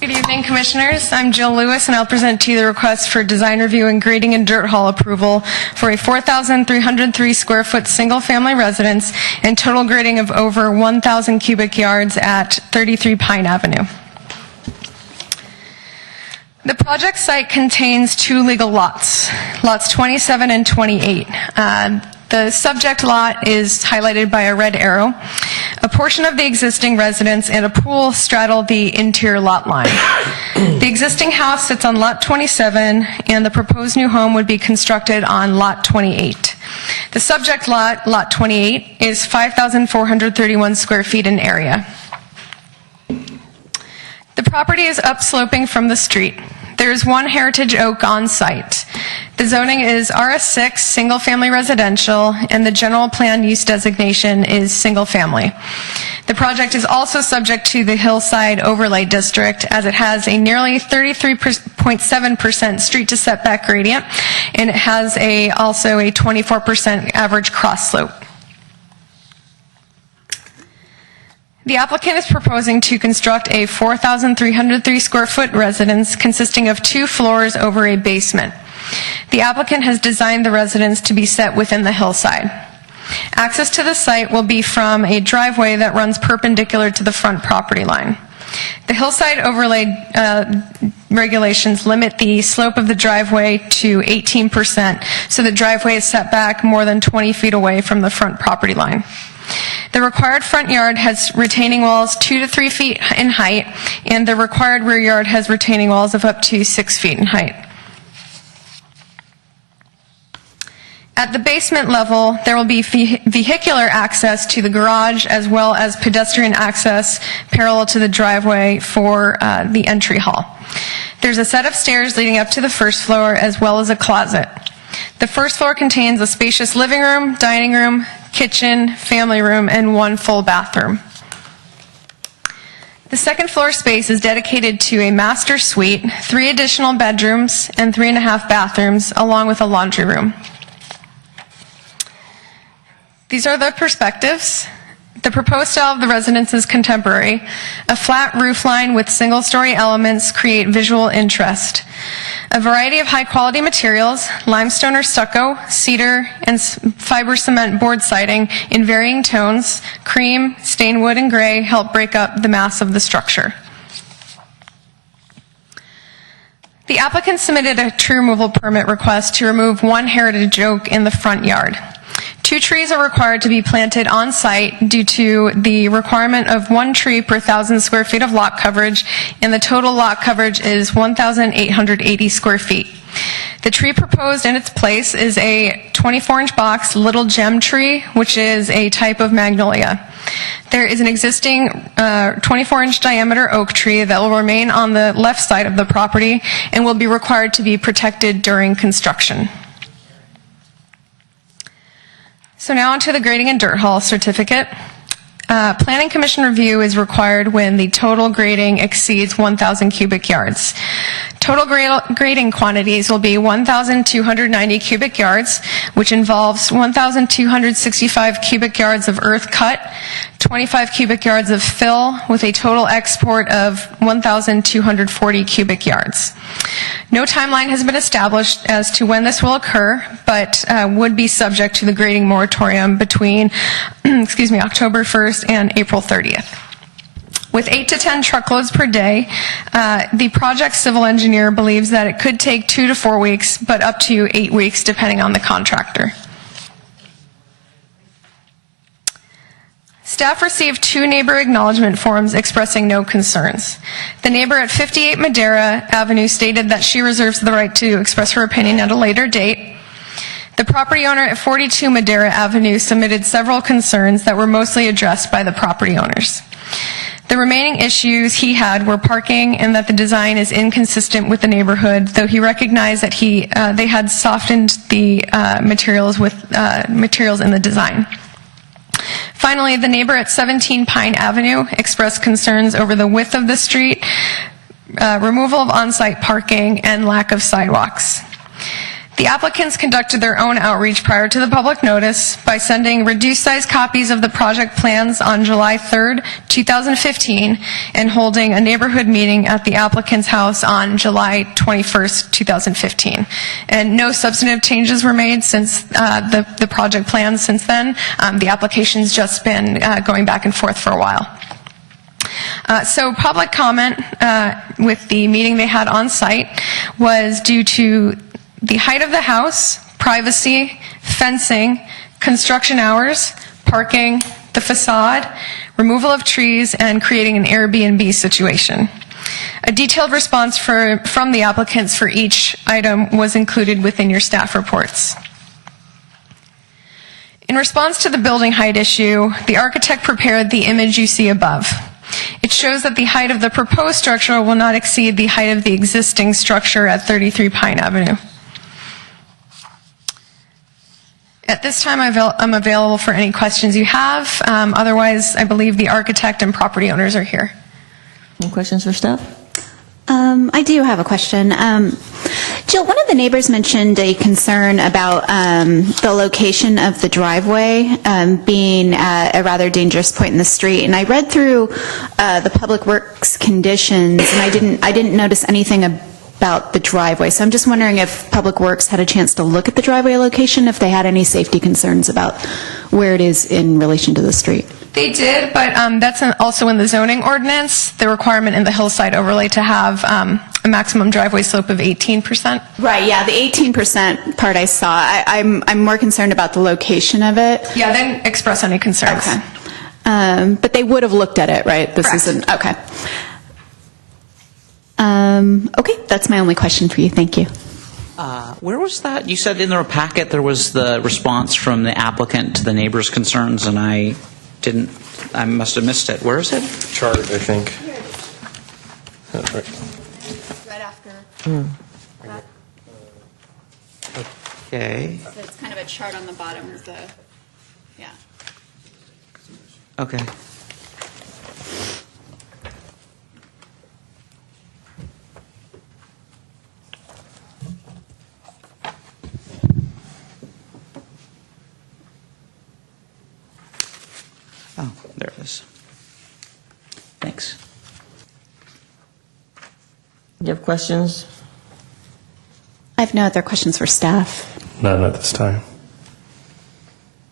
Good evening, Commissioners. I'm Jill Lewis, and I'll present to you the request for design review and grading and dirt hall approval for a 4,303 square foot single-family residence and total grading of over 1,000 cubic yards at 33 Pine Avenue. The project site contains two legal lots, lots 27 and 28. The subject lot is highlighted by a red arrow. A portion of the existing residence and a pool straddle the interior lot line. The existing house sits on lot 27, and the proposed new home would be constructed on lot 28. The subject lot, lot 28, is 5,431 square feet in area. The property is upsloping from the street. There is one heritage oak on site. The zoning is RS6, single-family residential, and the general plan use designation is single-family. The project is also subject to the Hillside Overlay District, as it has a nearly 33.7% street-to-setback gradient, and it has also a 24% average cross slope. The applicant is proposing to construct a 4,303 square foot residence consisting of 2 floors over a basement. The applicant has designed the residence to be set within the hillside. Access to the site will be from a driveway that runs perpendicular to the front property line. The hillside overlay regulations limit the slope of the driveway to 18%, so the driveway is set back more than 20 feet away from the front property line. The required front yard has retaining walls 2 to 3 feet in height, and the required rear yard has retaining walls of up to 6 feet in height. At the basement level, there will be vehicular access to the garage as well as pedestrian access parallel to the driveway for the entry hall. There's a set of stairs leading up to the first floor as well as a closet. The first floor contains a spacious living room, dining room, kitchen, family room, and 1 full bathroom. The second floor space is dedicated to a master suite, 3 additional bedrooms, and 3.5 bathrooms, along with a laundry room. These are the perspectives. The proposed style of the residence is contemporary. A flat roof line with single-story elements create visual interest. A variety of high-quality materials, limestone or stucco, cedar, and fiber cement board siding in varying tones, cream, stained wood, and gray help break up the mass of the structure. The applicant submitted a tree removal permit request to remove 1 heritage oak in the front yard. 2 2 trees are required to be planted on site due to the requirement of 1 tree per 1,000 square feet of lot coverage, and the total lot coverage is 1,880 square feet. The tree proposed in its place is a 24-inch box little gem tree, which is a type of magnolia. There is an existing 24-inch diameter oak tree that will remain on the left side of the property and will be required to be protected during construction. So now onto the grading and dirt haul certificate. Planning Commission review is required when the total grading exceeds 1,000 cubic yards. Total grading quantities will be 1,290 cubic yards, which involves 1,265 cubic yards of earth cut, 25 cubic yards of fill, with a total export of 1,240 cubic yards. No timeline has been established as to when this will occur, but would be subject to the grading moratorium between October 1st and April 30th. With 8 to 10 truckloads per day, the project civil engineer believes that it could take 2 to 4 weeks, but up to 8 weeks depending on the contractor. Staff received 2 neighbor acknowledgement forms expressing no concerns. The neighbor at 58 Madera Avenue stated that she reserves the right to express her opinion at a later date. The property owner at 42 Madera Avenue submitted several concerns that were mostly addressed by the property owners. The remaining issues he had were parking and that the design is inconsistent with the neighborhood, though he recognized that they had softened the materials with materials in the design. Finally, the neighbor at 17 Pine Avenue expressed concerns over the width of the street, removal of on-site parking, and lack of sidewalks. The applicants conducted their own outreach prior to the public notice by sending reduced-size copies of the project plans on July 3rd, 2015, and holding a neighborhood meeting at the applicant's house on July 21st, 2015. And no substantive changes were made since the project plans since then. The application's just been going back and forth for a while. So public comment with the meeting they had on site was due to the height of the house, privacy, fencing, construction hours, parking, the facade, removal of trees, and creating an Airbnb situation. A detailed response from the applicants for each item was included within your staff reports. In response to the building height issue, the architect prepared the image you see above. It shows that the height of the proposed structure will not exceed the height of the existing structure at 33 Pine Avenue. At this time, I'm available for any questions you have. Otherwise, I believe the architect and property owners are here. Any questions for staff? I do have a question. Jill, one of the neighbors mentioned a concern about the location of the driveway being at a rather dangerous point in the street. And I read through the Public Works conditions, and I didn't notice anything about the driveway. So I'm just wondering if Public Works had a chance to look at the driveway location, if they had any safety concerns about where it is in relation to the street. They did, but that's also in the zoning ordinance, the requirement in the hillside overlay to have a maximum driveway slope of 18%. Right, yeah, the 18% part I saw. I'm more concerned about the location of it. Yeah, they didn't express any concerns. Okay. But they would have looked at it, right? This isn't, okay. Okay, that's my only question for you. Thank you. Where was that? You said in the packet there was the response from the applicant to the neighbor's concerns, and I must have missed it. Where is it? Chart, I think. Right after. Okay. So it's kind of a chart on the bottom of the, yeah. Okay. Oh, there it is. Thanks. Do you have questions? I have no other questions for staff. None at this time.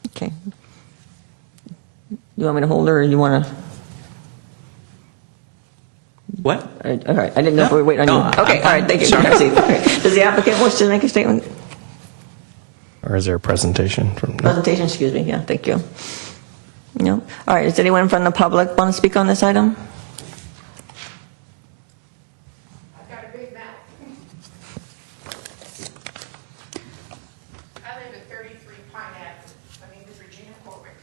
Okay. You want me to hold her, or you want to? What? All right. I didn't know if we were waiting on you. Okay. All right. Thank you. Sorry. Okay. Does the applicant wish to make a statement? Or is there a presentation from? Presentation, excuse me, yeah, thank you. No? All right, does anyone from the public want to speak on this item? I've got a big mouth. I live at 33 Pine Avenue. My name is Regina Horwick.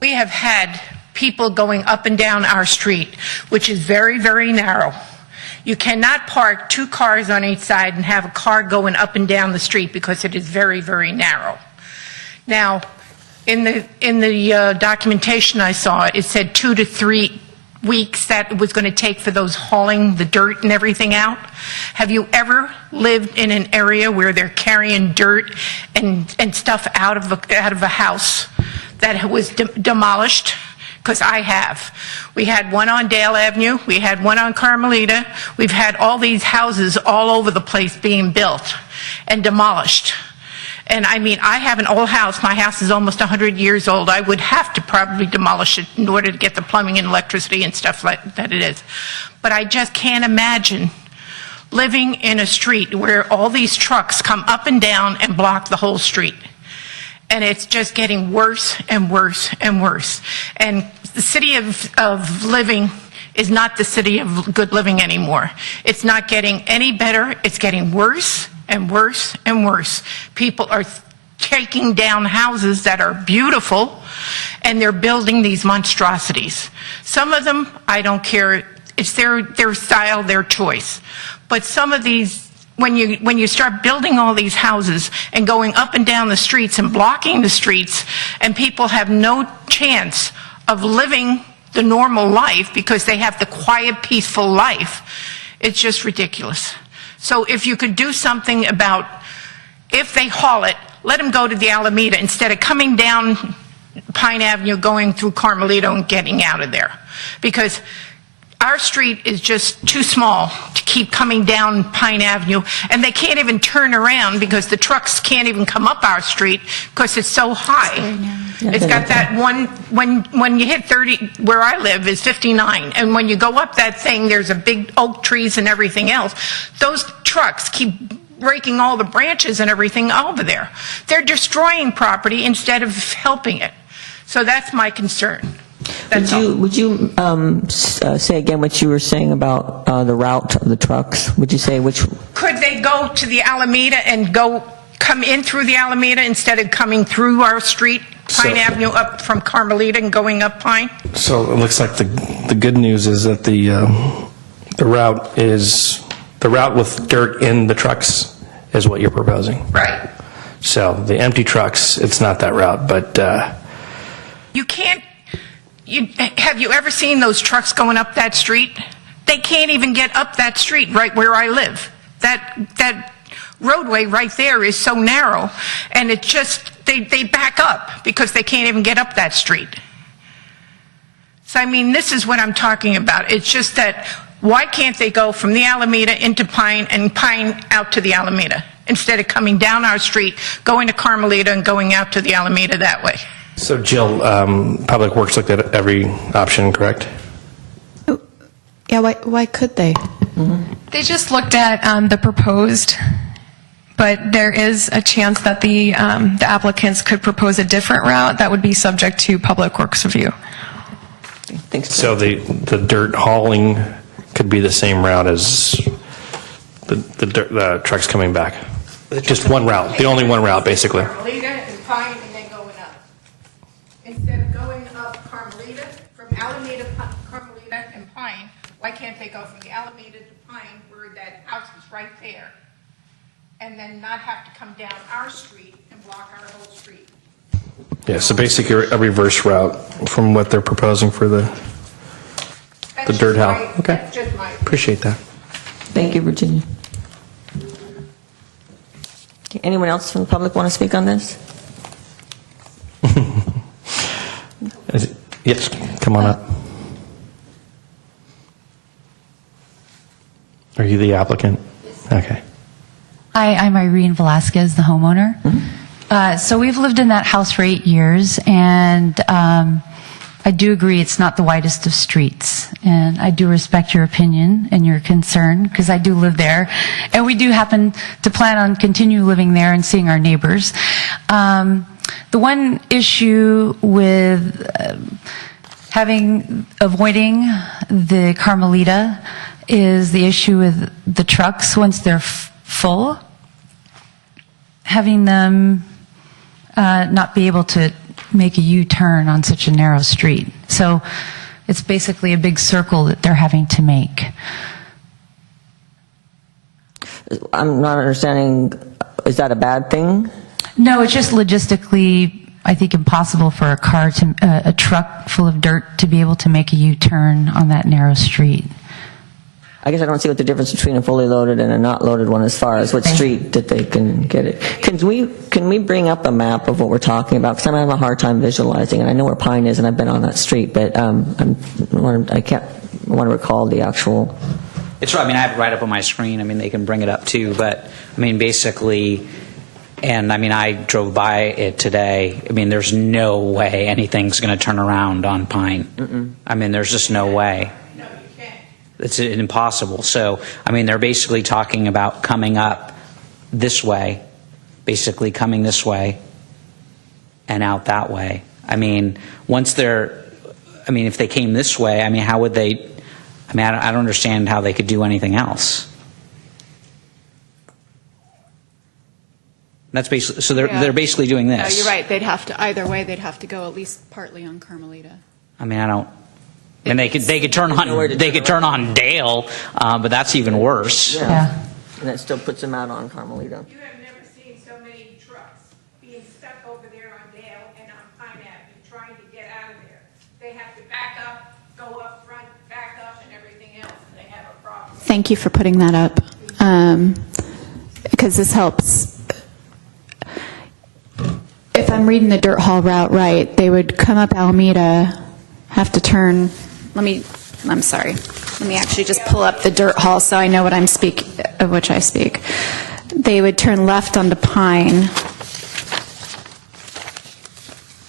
We have had people going up and down our street, which is very, very narrow. You cannot park 2 cars on each side and have a car going up and down the street because it is very, very narrow. Now, in the documentation I saw, it said 2 to 3 weeks that it was going to take for those hauling the dirt and everything out. Have you ever lived in an area where they're carrying dirt and stuff out of a house that was demolished? Because I have. We had one on Dale Avenue, we had one on Carmelita, we've had all these houses all over the place being built and demolished. And I mean, I have an old house, my house is almost 100 years old, I would have to probably demolish it in order to get the plumbing and electricity and stuff like that it is. But I just can't imagine living in a street where all these trucks come up and down and block the whole street. And it's just getting worse and worse and worse. And the city of living is not the city of good living anymore. It's not getting any better. It's getting worse and worse and worse. People are taking down houses that are beautiful, and they're building these monstrosities. Some of them, I don't care. It's their style, their choice. But some of these, when you start building all these houses and going up and down the streets and blocking the streets, and people have no chance of living the normal life because they have the quiet, peaceful life, it's just ridiculous. So if you could do something about, if they haul it, let them go to the Alameda instead of coming down Pine Avenue, going through Carmelito and getting out of there. Because our street is just too small to keep coming down Pine Avenue, and they can't even turn around because the trucks can't even come up our street because it's so high. It's got that one, when you hit 30, where I live is 59, and when you go up that thing, there's a big oak trees and everything else. Those trucks keep breaking all the branches and everything over there. They're destroying property instead of helping it. So that's my concern. Would you say again what you were saying about the route of the trucks? Would you say which? Could they go to the Alameda and come in through the Alameda instead of coming through our street, Pine Avenue, up from Carmelita and going up Pine? So it looks like the good news is that the route with dirt in the trucks is what you're proposing. Right. So the empty trucks, it's not that route, but you can't. Have you ever seen those trucks going up that street? They can't even get up that street right where I live. That roadway right there is so narrow, and it just, they back up because they can't even get up that street. So, I mean, this is what I'm talking about. It's just that, why can't they go from the Alameda into Pine and Pine out to the Alameda instead of coming down our street, going to Carmelita and going out to the Alameda that way? So, Jill, Public Works looked at every option, correct? Yeah, why could they? They just looked at the proposed, but there is a chance that the applicants could propose a different route that would be subject to Public Works review. So the dirt hauling could be the same route as the trucks coming back? Just one route, the only one route, basically? Carmelita and Pine and then going up. Instead of going up Carmelita, from Alameda, Carmelita and Pine, why can't they go from the Alameda to Pine where that house is right there, and then not have to come down our street and block our whole street? Yeah, so basically a reverse route from what they're proposing for the dirt haul. Okay, That's just my appreciate that. Thank you, Virginia. Okay, anyone else from the public want to speak on this? Yes, come on up. Are you the applicant? Okay. Hi, I'm Irene Velasquez, the homeowner. So we've lived in that house for 8 years, and I do agree it's not the widest of streets, and I do respect your opinion and your concern, because I do live there, and we do happen to plan on continue living there and seeing our neighbors. The one issue with avoiding the Carmelita is the issue with the trucks once they're full, having them not be able to make a U-turn on such a narrow street. So it's basically a big circle that they're having to make. I'm not understanding, is that a bad thing? No, it's just logistically, I think, impossible for a truck full of dirt to be able to make a U-turn on that narrow street. I guess I don't see what the difference between a fully loaded and a not loaded one as far as what street that they can get it. Can we bring up a map of what we're talking about? Because I'm having a hard time visualizing, and I know where Pine is, and I've been on that street, but I want to recall the actual. It's right. I mean, I have it right up on my screen. I mean, they can bring it up too, but I mean, basically, and I mean, I drove by it today. I mean, there's no way anything's going to turn around on Pine. I mean, there's just no way. It's impossible. So, I mean, they're basically talking about coming up this way, basically coming this way and out that way. I mean, if they came this way, I mean, how would they, I mean, I don't understand how they could do anything else. That's basically, so they're basically doing this. No, you're right. They'd have to, either way, they'd have to go at least partly on Carmelita. I mean, and they could turn on Dale, but that's even worse. Yeah. And that still puts them out on Carmelita. You have never seen so many trucks being stuck over there on Dale and on Pine Avenue trying to get out of there. They have to back up, go up front, back up, and everything else, and they have a problem. Thank you for putting that up, because this helps. If I'm reading the dirt haul route right, they would come up Alameda, have to turn. I'm sorry. Let me actually just pull up the dirt haul so I know what of which I speak. They would turn left onto Pine.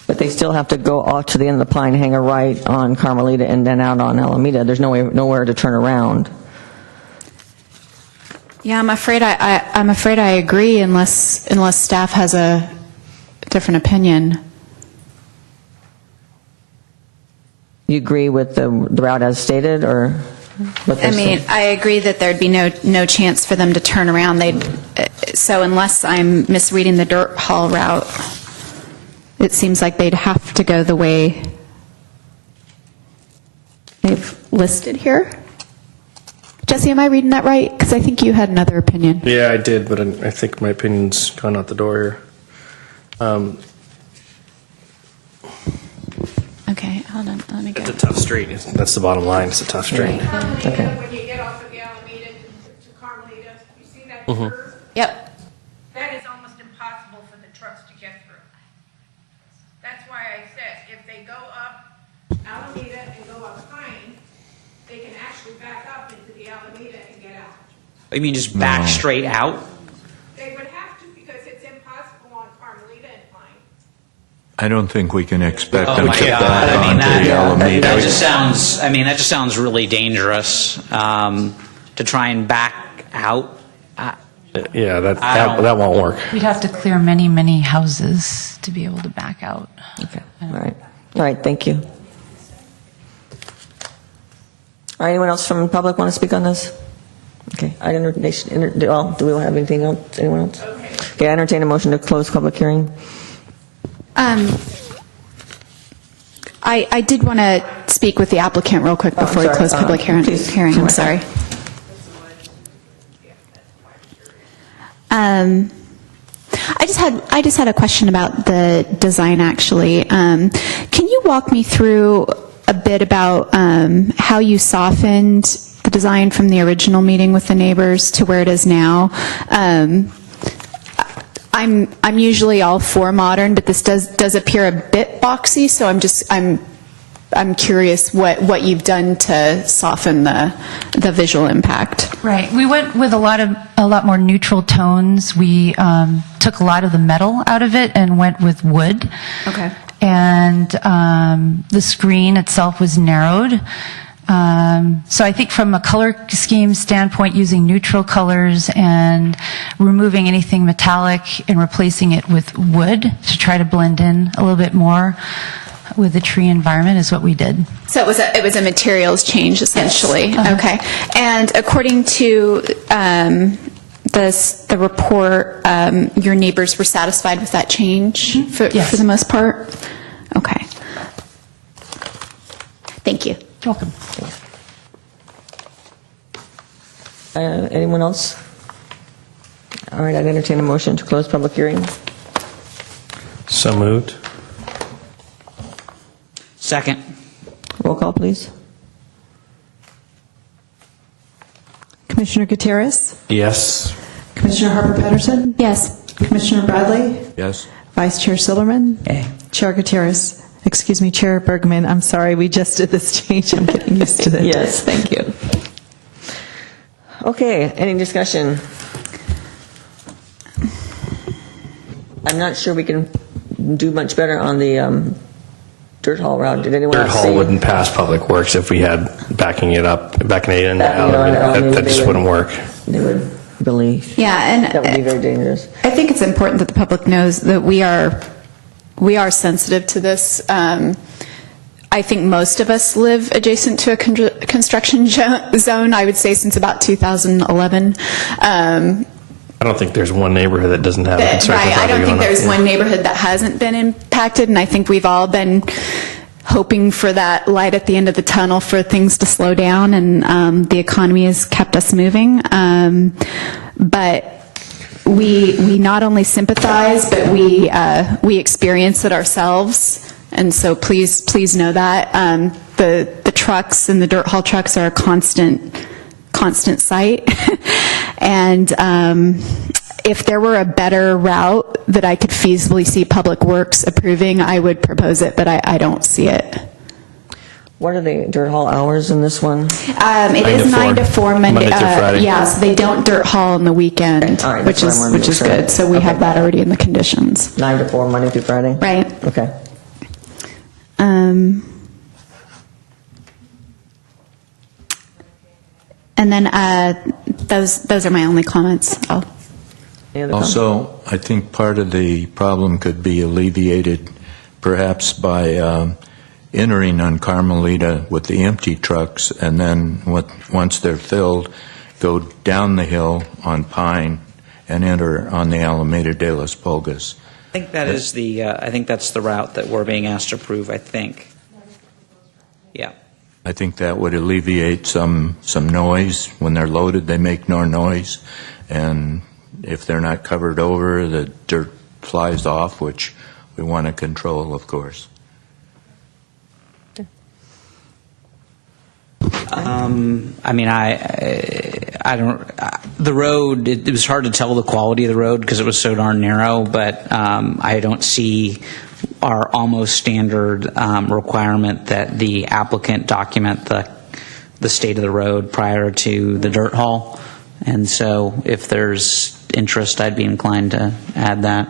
But they still have to go off to the end of the Pine, hang a right on Carmelita, and then out on Alameda. There's nowhere to turn around. Yeah, I'm afraid I agree unless staff has a different opinion. You agree with the route as stated, or what they're saying? I agree that there'd be no chance for them to turn around. So unless I'm misreading the dirt haul route, it seems like they'd have to go the way they've listed here. Jesse, am I reading that right? Because I think you had another opinion. Yeah, I did, but I think my opinion's gone out the door here. Okay, hold on. Let me go. It's a tough street. That's the bottom line. It's a tough street. Okay. When you get off of the Alameda to Carmelita, you see that curve? Yep. That is almost impossible for the trucks to get through. That's why I said if they go up Alameda and go up Pine, they can actually back up into the Alameda and get out. You mean just back straight out? They would have to because it's impossible on Carmelita and Pine. I don't think we can expect Oh them my to God! back I mean, onto the Alameda. that just sounds. I mean, that just sounds really dangerous to try and back out. Yeah, that won't work. We'd have to clear many, many houses to be able to back out. Okay. All right. Thank you. All right. Anyone else from the public want to speak on this? Okay. Do we have anything else? Anyone else? Okay. I entertain a motion to close public hearing. I did want to speak with the applicant real quick before we close public hearing. I'm sorry. I just had a question about the design, actually. Can you walk me through a bit about how you softened the design from the original meeting with the neighbors to where it is now? I'm usually all for modern, but this does appear a bit boxy, so I'm curious what you've done to soften the visual impact. Right. We went with a lot more neutral tones. We took a lot of the metal out of it and went with wood. Okay. and the screen itself was narrowed. So I think from a color scheme standpoint, using neutral colors and removing anything metallic and replacing it with wood to try to blend in a little bit more with the tree environment is what we did. So it was a materials change, essentially. Yes. Okay. And according to the report, your neighbors were satisfied with that change for the most part? Okay. Thank you. You're welcome. Anyone else? All right, I'd entertain a motion to close public hearing. So moved. Second. Roll call, please. Commissioner Gutierrez? Yes. Commissioner Harper-Pedersen? Yes. Commissioner Bradley? Yes? Vice Chair Silverman? Chair Gutierrez? Excuse me, Chair Bergman, I'm sorry, we just did this change. I'm getting used to it. Yes, thank you. Okay, any discussion? I'm not sure we can do much better on the dirt hall route. Did anyone Dirt else hall say? wouldn't pass Public Works if we had backing it in the Backing it on elevator. the That just elevator. wouldn't work. They would really, Yeah, and that would be very dangerous. I think it's important that the public knows that we are sensitive to this. I think most of us live adjacent to a construction zone, I would say since about 2011. I don't think there's one neighborhood that doesn't have a construction Right, I project don't think going on. there's one neighborhood that hasn't been impacted, and I think we've all been hoping for that light at the end of the tunnel for things to slow down, and the economy has kept us moving. But we not only sympathize, but we experience it ourselves, and so please know that the trucks and the dirt haul trucks are a constant sight, and if there were a better route that I could feasibly see Public Works approving, I would propose it, but I don't see it. What are the dirt hall hours in this one? It is 9 to 4 Monday through Friday. Yeah, so they don't dirt haul on the weekend, All right, which that's what I wanted to is make sure. good. So we have that already in the conditions. 9 to 4, Monday through Friday? Right. Okay. And then those are my only comments. Any other comments? Also, I think part of the problem could be alleviated perhaps by entering on Carmelita with the empty trucks, and then once they're filled, go down the hill on Pine and enter on the Alameda de las Pulgas. I think that is I think that's the route that we're being asked to approve, I think. Yeah. I think that would alleviate some noise. When they're loaded, they make no noise, and if they're not covered over, the dirt flies off, which we want to control, of course. I mean, I don't. The road. It was hard to tell the quality of the road because it was so darn narrow. But I don't see our almost standard requirement that the applicant document the state of the road prior to the dirt haul. And so, if there's interest, I'd be inclined to add that.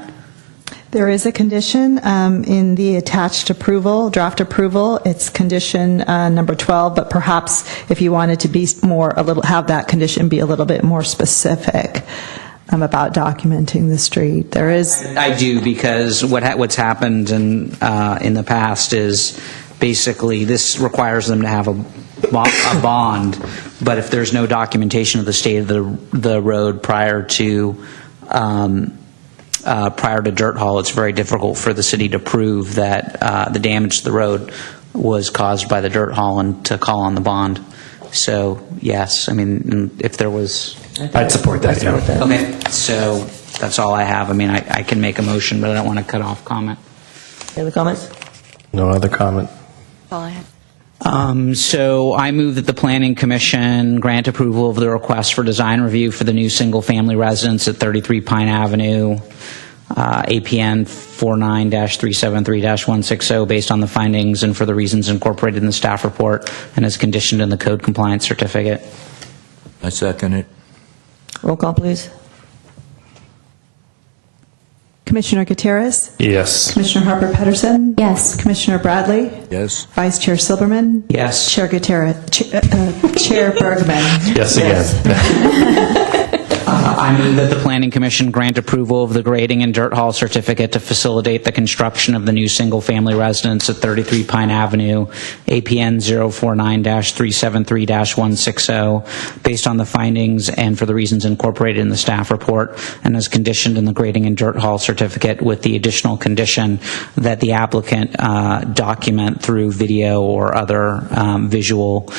There is a condition in the attached approval, draft approval. It's condition number 12, but perhaps if you wanted to be have that condition be a little bit more specific about documenting the street. There is. I do, because what's happened in the past is basically this requires them to have a bond, but if there's no documentation of the state of the road prior to dirt haul, it's very difficult for the city to prove that the damage to the road was caused by the dirt haul and to call on the bond. So, yes, I mean, if there was... I'd support that, yeah. Okay, so that's all I have. I mean, I can make a motion, but I don't want to cut off comment. Any other comments? No other comment. All I had. So I move that the Planning Commission grant approval of the request for design review for the new single-family residence at 33 Pine Avenue, APN 49-373-160, based on the findings and for the reasons incorporated in the staff report and as conditioned in the code compliance certificate. I second it. Roll call, please. Commissioner Gutierrez? Yes. Commissioner Harper Pedersen? Yes. Commissioner Bradley? Yes. Vice Chair Silberman? Yes. Chair Gutierrez, Chair Bergman? Yes again. I move that the Planning Commission grant approval of the grading and dirt haul certificate to facilitate the construction of the new single-family residence at 33 Pine Avenue, APN 049-373-160, based on the findings and for the reasons incorporated in the staff report, and as conditioned in the grading and dirt haul certificate, with the additional condition that the applicant document through video or other visual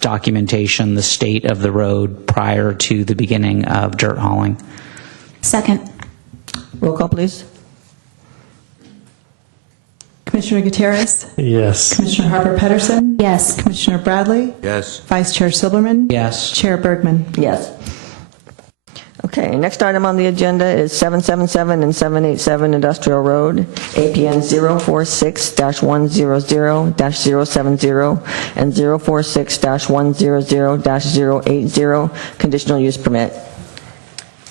documentation the state of the road prior to the beginning of dirt hauling. Second. Roll call, please. Commissioner Gutierrez? Yes. Commissioner Harper Pedersen? Yes. Commissioner Bradley? Yes. Vice Chair Silberman? Yes. Chair Bergman? Yes. Okay, next item on the agenda is 777 and 787 Industrial Road, APN 046-100-070 and 046-100-080, conditional use permit.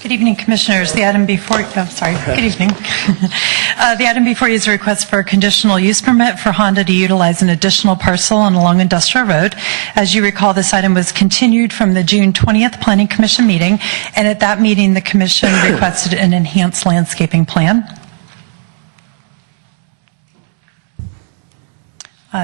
Good evening, Commissioners. The item before, good evening. The item before you is a request for a conditional use permit for Honda to utilize an additional parcel on Long Industrial Road. As you recall, this item was continued from the June 20th Planning Commission meeting, and at that meeting, the Commission requested an enhanced landscaping plan.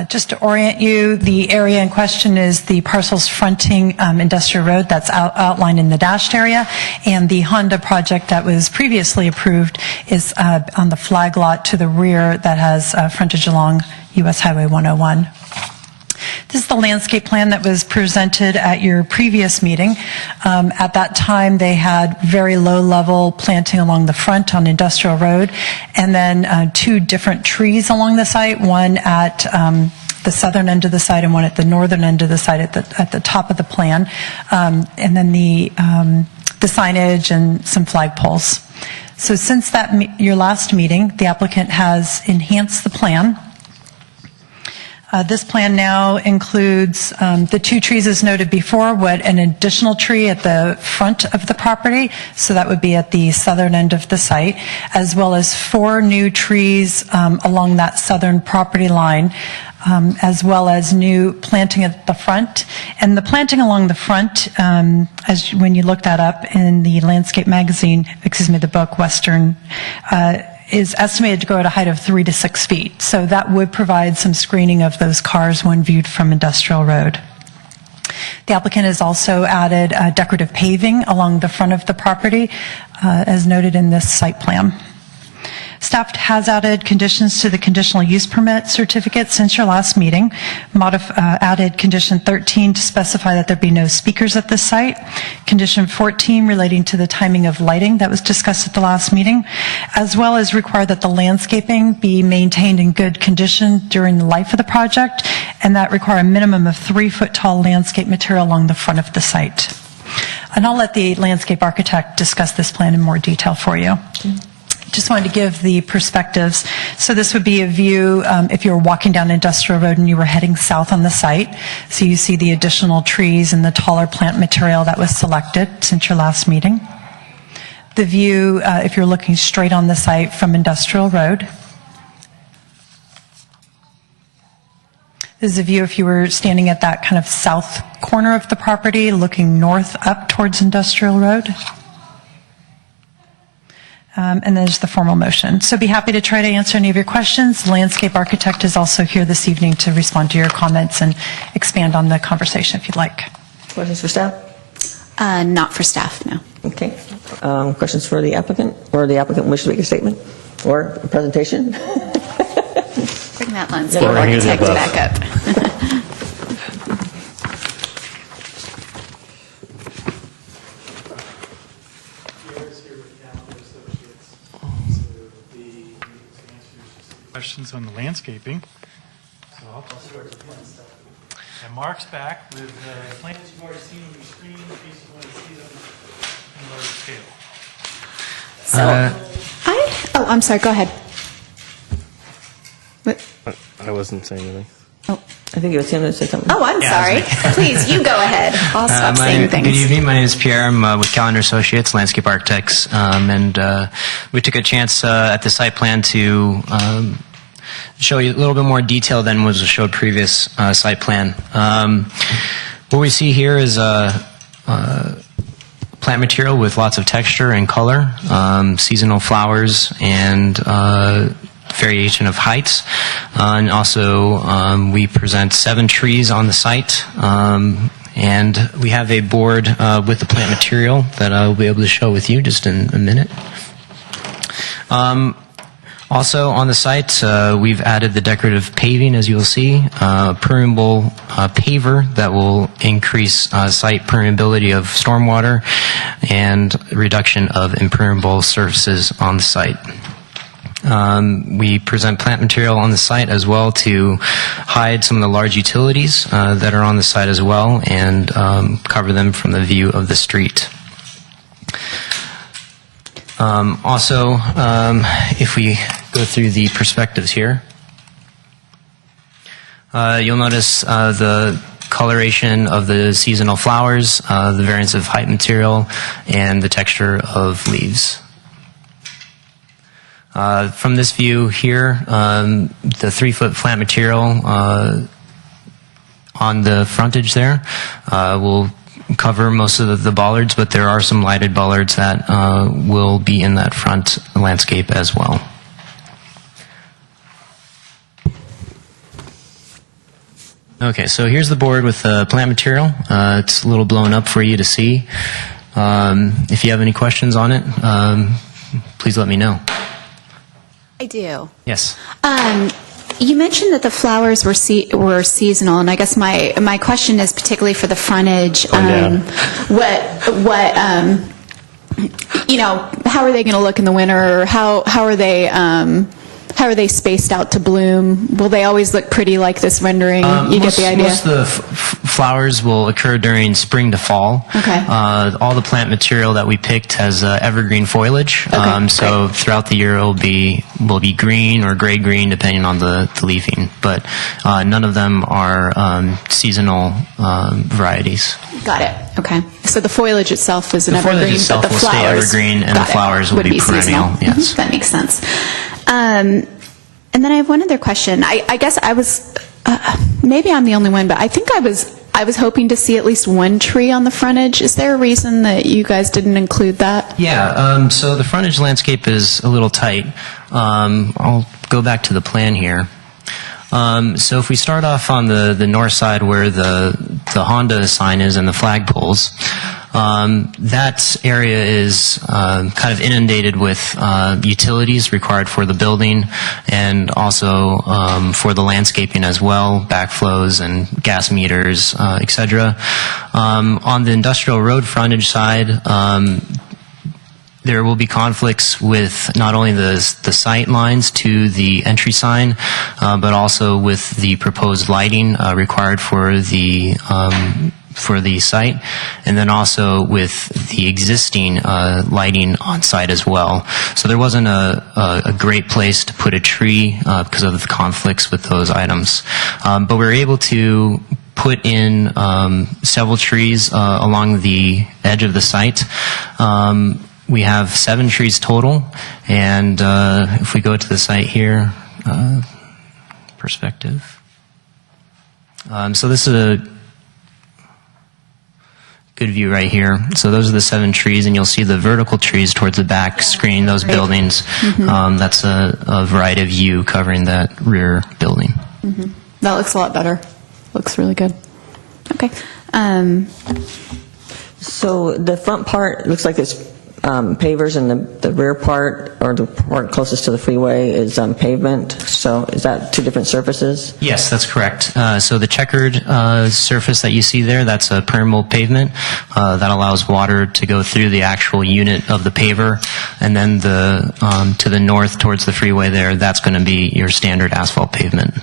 Just to orient you, the area in question is the parcels fronting Industrial Road, that's outlined in the dashed area, and the Honda project that was previously approved is on the flag lot to the rear that has frontage along U.S. Highway 101. This is the landscape plan that was presented at your previous meeting. At that time, they had very low-level planting along the front on Industrial Road, and then two different trees along the site, one at the southern end of the site and one at the northern end of the site at the top of the plan, and then the signage and some flagpoles. So since your last meeting, the applicant has enhanced the plan. This plan now includes the two trees as noted before, an additional tree at the front of the property, so that would be at the southern end of the site, as well as 4 new trees along that southern property line, as well as new planting at the front. And the planting along the front, when you look that up in the landscape magazine, the book Western, is estimated to grow at a height of 3 to 6 feet. So that would provide some screening of those cars when viewed from Industrial Road. The applicant has also added decorative paving along the front of the property, as noted in this site plan. Staff has added conditions to the conditional use permit certificate since your last meeting. Added condition 13 to specify that there be no speakers at this site. Condition 14 relating to the timing of lighting that was discussed at the last meeting, as well as require that the landscaping be maintained in good condition during the life of the project, and that require a minimum of 3-foot tall landscape material along the front of the site. And I'll let the landscape architect discuss this plan in more detail for you. Just wanted to give the perspectives. So this would be a view if you were walking down Industrial Road and you were heading south on the site. So you see the additional trees and the taller plant material that was selected since your last meeting. The view, if you're looking straight on the site from Industrial Road. This is a view if you were standing at that kind of south corner of the property, looking north up towards Industrial Road. And there's the formal motion. So be happy to try to answer any of your questions. The landscape architect is also here this evening to respond to your comments and expand on the conversation if you'd like. Questions for staff? Not for staff, no. Okay. Questions for the applicant? Or the applicant wish to make a statement? Or a presentation? Bring that landscape architect back up. Questions on the landscaping. So I'll just start with one. And Mark's back with plans you've already seen on your screen in case you want to see them in large scale. I'm sorry, go ahead. I wasn't saying anything. Oh, I think it was him that said something. Oh, I'm sorry. Please, you go ahead. I'll stop saying things. Good evening. My name is Pierre. I'm with Calendar Associates, landscape architects, and we took a chance at the site plan to show you a little bit more detail than was showed previous site plan. What we see here is plant material with lots of texture and color, seasonal flowers, and variation of heights. And also, we present 7 trees on the site. And we have a board with the plant material that I will be able to show with you just in a minute. Also on the site, we've added the decorative paving, as you'll see, permeable paver that will increase site permeability of stormwater and reduction of impermeable surfaces on the site. We present plant material on the site as well to hide some of the large utilities that are on the site as well and cover them from the view of the street. Also, if we go through the perspectives here, you'll notice the coloration of the seasonal flowers, the variance of height material, and the texture of leaves. From this view here, the 3-foot plant material on the frontage there will cover most of the bollards, but there are some lighted bollards that will be in that front landscape as well. Okay, so here's the board with the plant material. It's a little blown up for you to see. If you have any questions on it, please let me know. I do. Yes. You mentioned that the flowers were seasonal, and I guess my question is particularly for the frontage. What how are they going to look in the winter? Or how are they spaced out to bloom? Will they always look pretty like this rendering? You get the idea. Most of the flowers will occur during spring to fall. Okay. All the plant material that we picked has evergreen foliage. Okay, so throughout the year will be green or gray green depending on the leafing. But none of them are seasonal varieties. Got it. Okay. So the foliage itself is an The foliage evergreen, itself but the will flowers stay evergreen, and the flowers will be perennial. seasonal. Yes. That makes sense. And then I have one other question. I guess I was, maybe I'm the only one, but I think I was hoping to see at least one tree on the frontage. Is there a reason that you guys didn't include that? Yeah, so the frontage landscape is a little tight. I'll go back to the plan here. So if we start off on the north side where the Honda sign is and the flagpoles, that area is kind of inundated with utilities required for the building and also for the landscaping as well, backflows and gas meters, etc. On the industrial road frontage side, there will be conflicts with not only the sight lines to the entry sign, but also with the proposed lighting required for the site, and then also with the existing lighting on site as well. So there wasn't a great place to put a tree because of the conflicts with those items. But we were able to put in several trees along the edge of the site. We have 7 trees total, and if we go to the site here, perspective. So this is a good view right here. So those are the 7 trees, and you'll see the vertical trees towards the back screening those buildings. Mm-hmm. That's a variety of view covering that rear building. Mm-hmm. That looks a lot better. Looks really good. Okay. So the front part looks like it's pavers, and the rear part, or the part closest to the freeway, is pavement. So is that 2 different surfaces? Yes, that's correct. So the checkered surface that you see there, that's a permeable pavement that allows water to go through the actual unit of the paver. And then to the north towards the freeway there, that's going to be your standard asphalt pavement.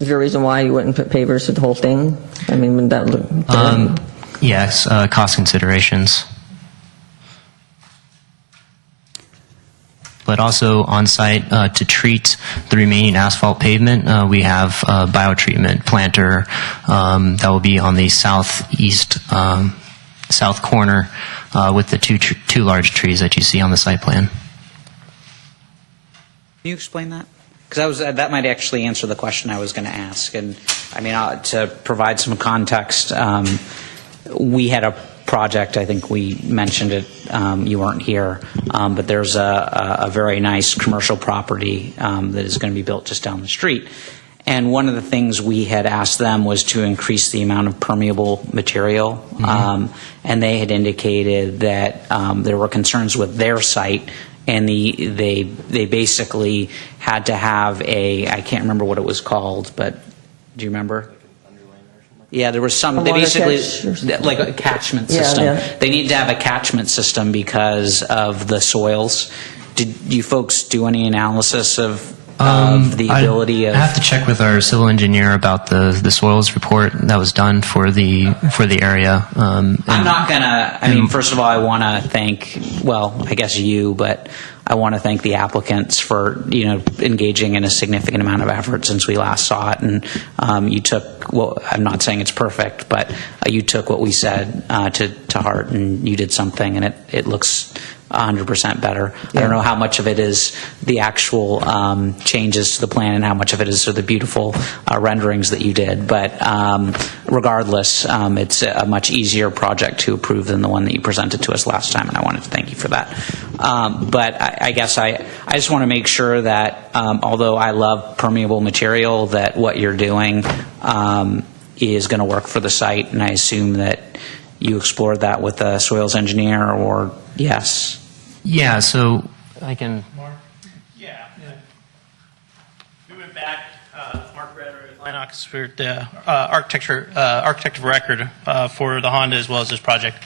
Is there a reason why you wouldn't put pavers to the whole thing? I mean, would that look better? Yes, cost considerations. but also on site to treat the remaining asphalt pavement. We have a biotreatment planter that will be on the southeast south corner with the two large trees that you see on the site plan. Can you explain that? Because that might actually answer the question I was going to ask. And I mean, to provide some context, we had a project, I think we mentioned it, you weren't here, but there's a very nice commercial property that is going to be built just down the street. And one of the things we had asked them was to increase the amount of permeable material. And they had indicated that there were concerns with their site, and they basically had to have I can't remember what it was called, but do you remember? Yeah, there was some, they basically, like a catchment system. Yeah. They need to have a catchment system because of the soils. Did you folks do any analysis of the ability of... I have to check with our civil engineer about the soils report that was done for the area. I'm not going to, I mean, first of all, I want to thank, well, I guess you, but I want to thank the applicants for, engaging in a significant amount of effort since we last saw it. And you took, well, I'm not saying it's perfect, but you took what we said to heart, and you did something, and it looks 100% better. I don't know how much of it is the actual changes to the plan and how much of it is the beautiful renderings that you did. But regardless, it's a much easier project to approve than the one that you presented to us last time, and I wanted to thank you for that. But I guess I just want to make sure that although I love permeable material, that what you're doing is going to work for the site, and I assume that you explored that with a soils engineer, or yes? Yeah, so I can... Mark? Yeah. We went back, Mark Redder at Linox, for the architect of record for the Honda as well as this project.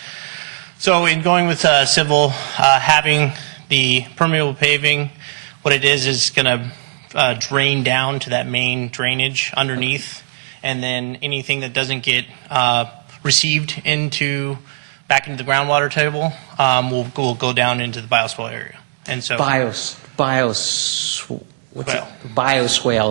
So in going with civil, having the permeable paving, what it is going to drain down to that main drainage underneath, and then anything that doesn't get received back into the groundwater table will go down into the bioswale area. And so bioswale,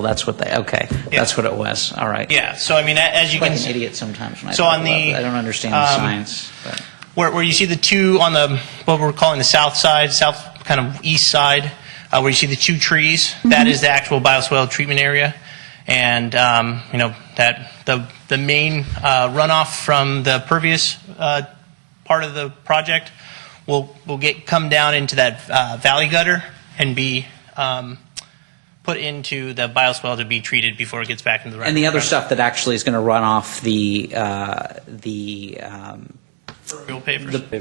that's what that's what it was. All right. Yeah. So I mean, as you I'm can like an idiot sometimes when I don't understand the science. But. Where you see the two on the what we're calling the south kind of east side, where you see the two trees, that is the actual bioswale treatment area. And that the main runoff from the pervious part of the project will come down into that valley gutter and be put into the bioswale to be treated before it gets back into the ground. And the other stuff that actually is going to run off the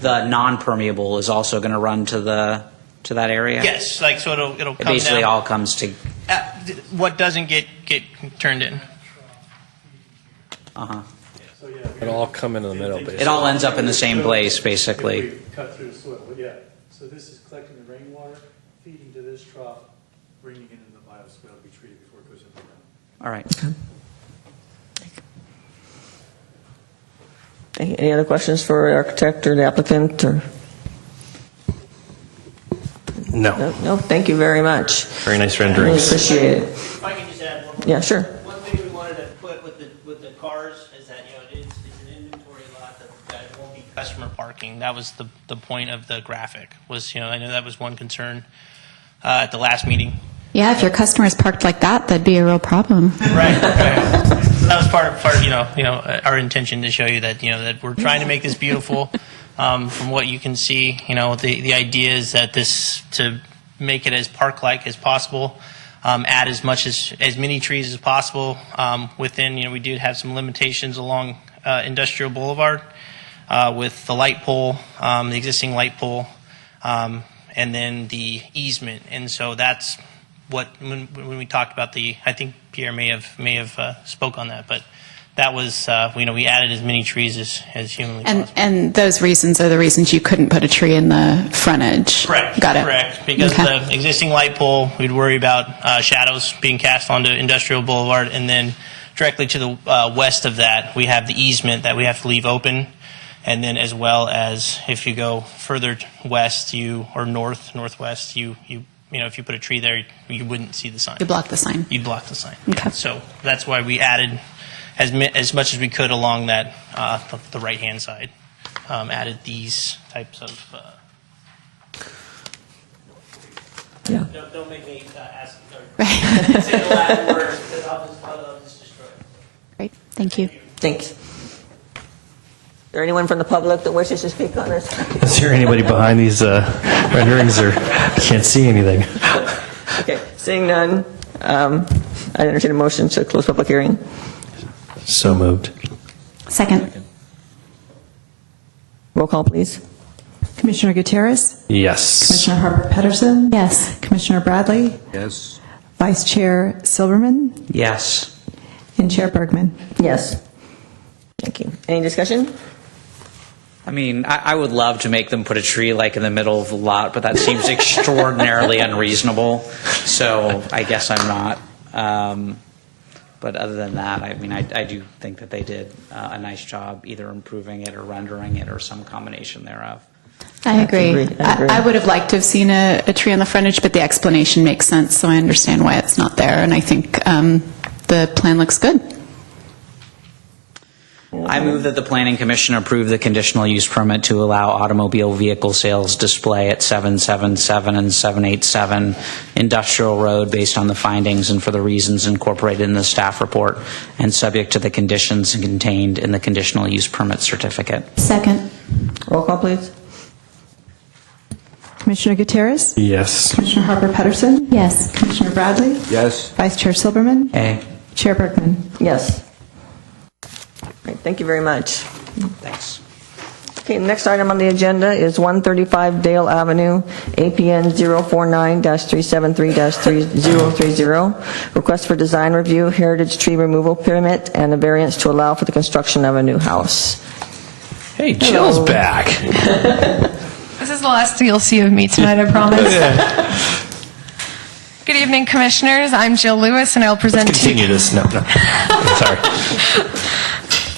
non-permeable is also going to run to that area? Yes, so it'll come down. It basically all comes to... what doesn't get turned in. It'll all come into the middle, basically. It all ends up in the same place, basically. Cut through the soil, but yeah. So this is collecting the rainwater, feeding to this trough, bringing it into the bioswale to be treated before it goes into the ground. All right. Any other questions for the architect or the applicant? Or? No. No, thank you very much. Very nice renderings. Really appreciate it. If I can just add one more. Yeah, sure. One thing we wanted to put with the cars is that it's an inventory lot that it won't be customer parking. That was the point of the graphic. I know that was one concern at the last meeting. Yeah, if your customers parked like that, that'd be a real problem. Right. That was part of our intention to show you that that we're trying to make this beautiful. From what you can see, the idea is that to make it as park-like as possible, add as many trees as possible. Within, we did have some limitations along Industrial Boulevard with the light pole, the existing light pole, and then the easement. And so that's what when we talked about I think Pierre may have spoke on that, but. That was, we added as many trees as humanly possible. And those reasons are the reasons you couldn't put a tree in the frontage. Correct. Got it. Correct. Because the existing light pole, we'd worry about shadows being cast onto Industrial Boulevard, and then directly to the west of that, we have the easement that we have to leave open, and then as well as if you go further west, northwest, you if you put a tree there, you wouldn't see the sign. You block the sign. You'd block the sign. Okay. So that's why we added as much as we could along that the right-hand side. Added these types of. Yeah. Don't make me ask. Say the Latin words because I'll just destroy it. Great. Thank you. Thanks. Is there anyone from the public that wishes to speak on this? Is there anybody behind these renderings, or I can't see anything? Okay, seeing none, I entertain a motion to close public hearing. So moved. Second. Roll call, please. Commissioner Gutierrez? Yes. Commissioner Harper Pedersen? Yes. Commissioner Bradley? Yes. Vice Chair Silverman? Yes. And Chair Bergman? Yes. Thank you. Any discussion? I mean, I would love to make them put a tree like in the middle of the lot, but that seems extraordinarily unreasonable. So I guess I'm not. But other than that, I mean, I do think that they did a nice job either improving it or rendering it or some combination thereof. I agree. I agree. I would have liked to have seen a tree on the frontage, but the explanation makes sense, so I understand why it's not there, and I think the plan looks good. I move that the Planning Commission approve the conditional use permit to allow automobile vehicle sales display at 777 and 787 Industrial Road based on the findings and for the reasons incorporated in the staff report and subject to the conditions contained in the conditional use permit certificate. Second. Roll call, please. Commissioner Gutierrez? Yes. Commissioner Harper Pedersen? Yes. Commissioner Bradley? Yes. Vice Chair Silverman? Hey. Chair Bergman? Yes. Great, thank you very much. Thanks. Okay, next item on the agenda is 135 Dale Avenue, APN 049-373-3030. Request for design review, heritage tree removal permit, and a variance to allow for the construction of a new house. Hey, Jill's back. This is the last you'll see of me tonight, I promise. Good evening, Commissioners. I'm Jill Lewis, and I'll present Continue this. No. Sorry.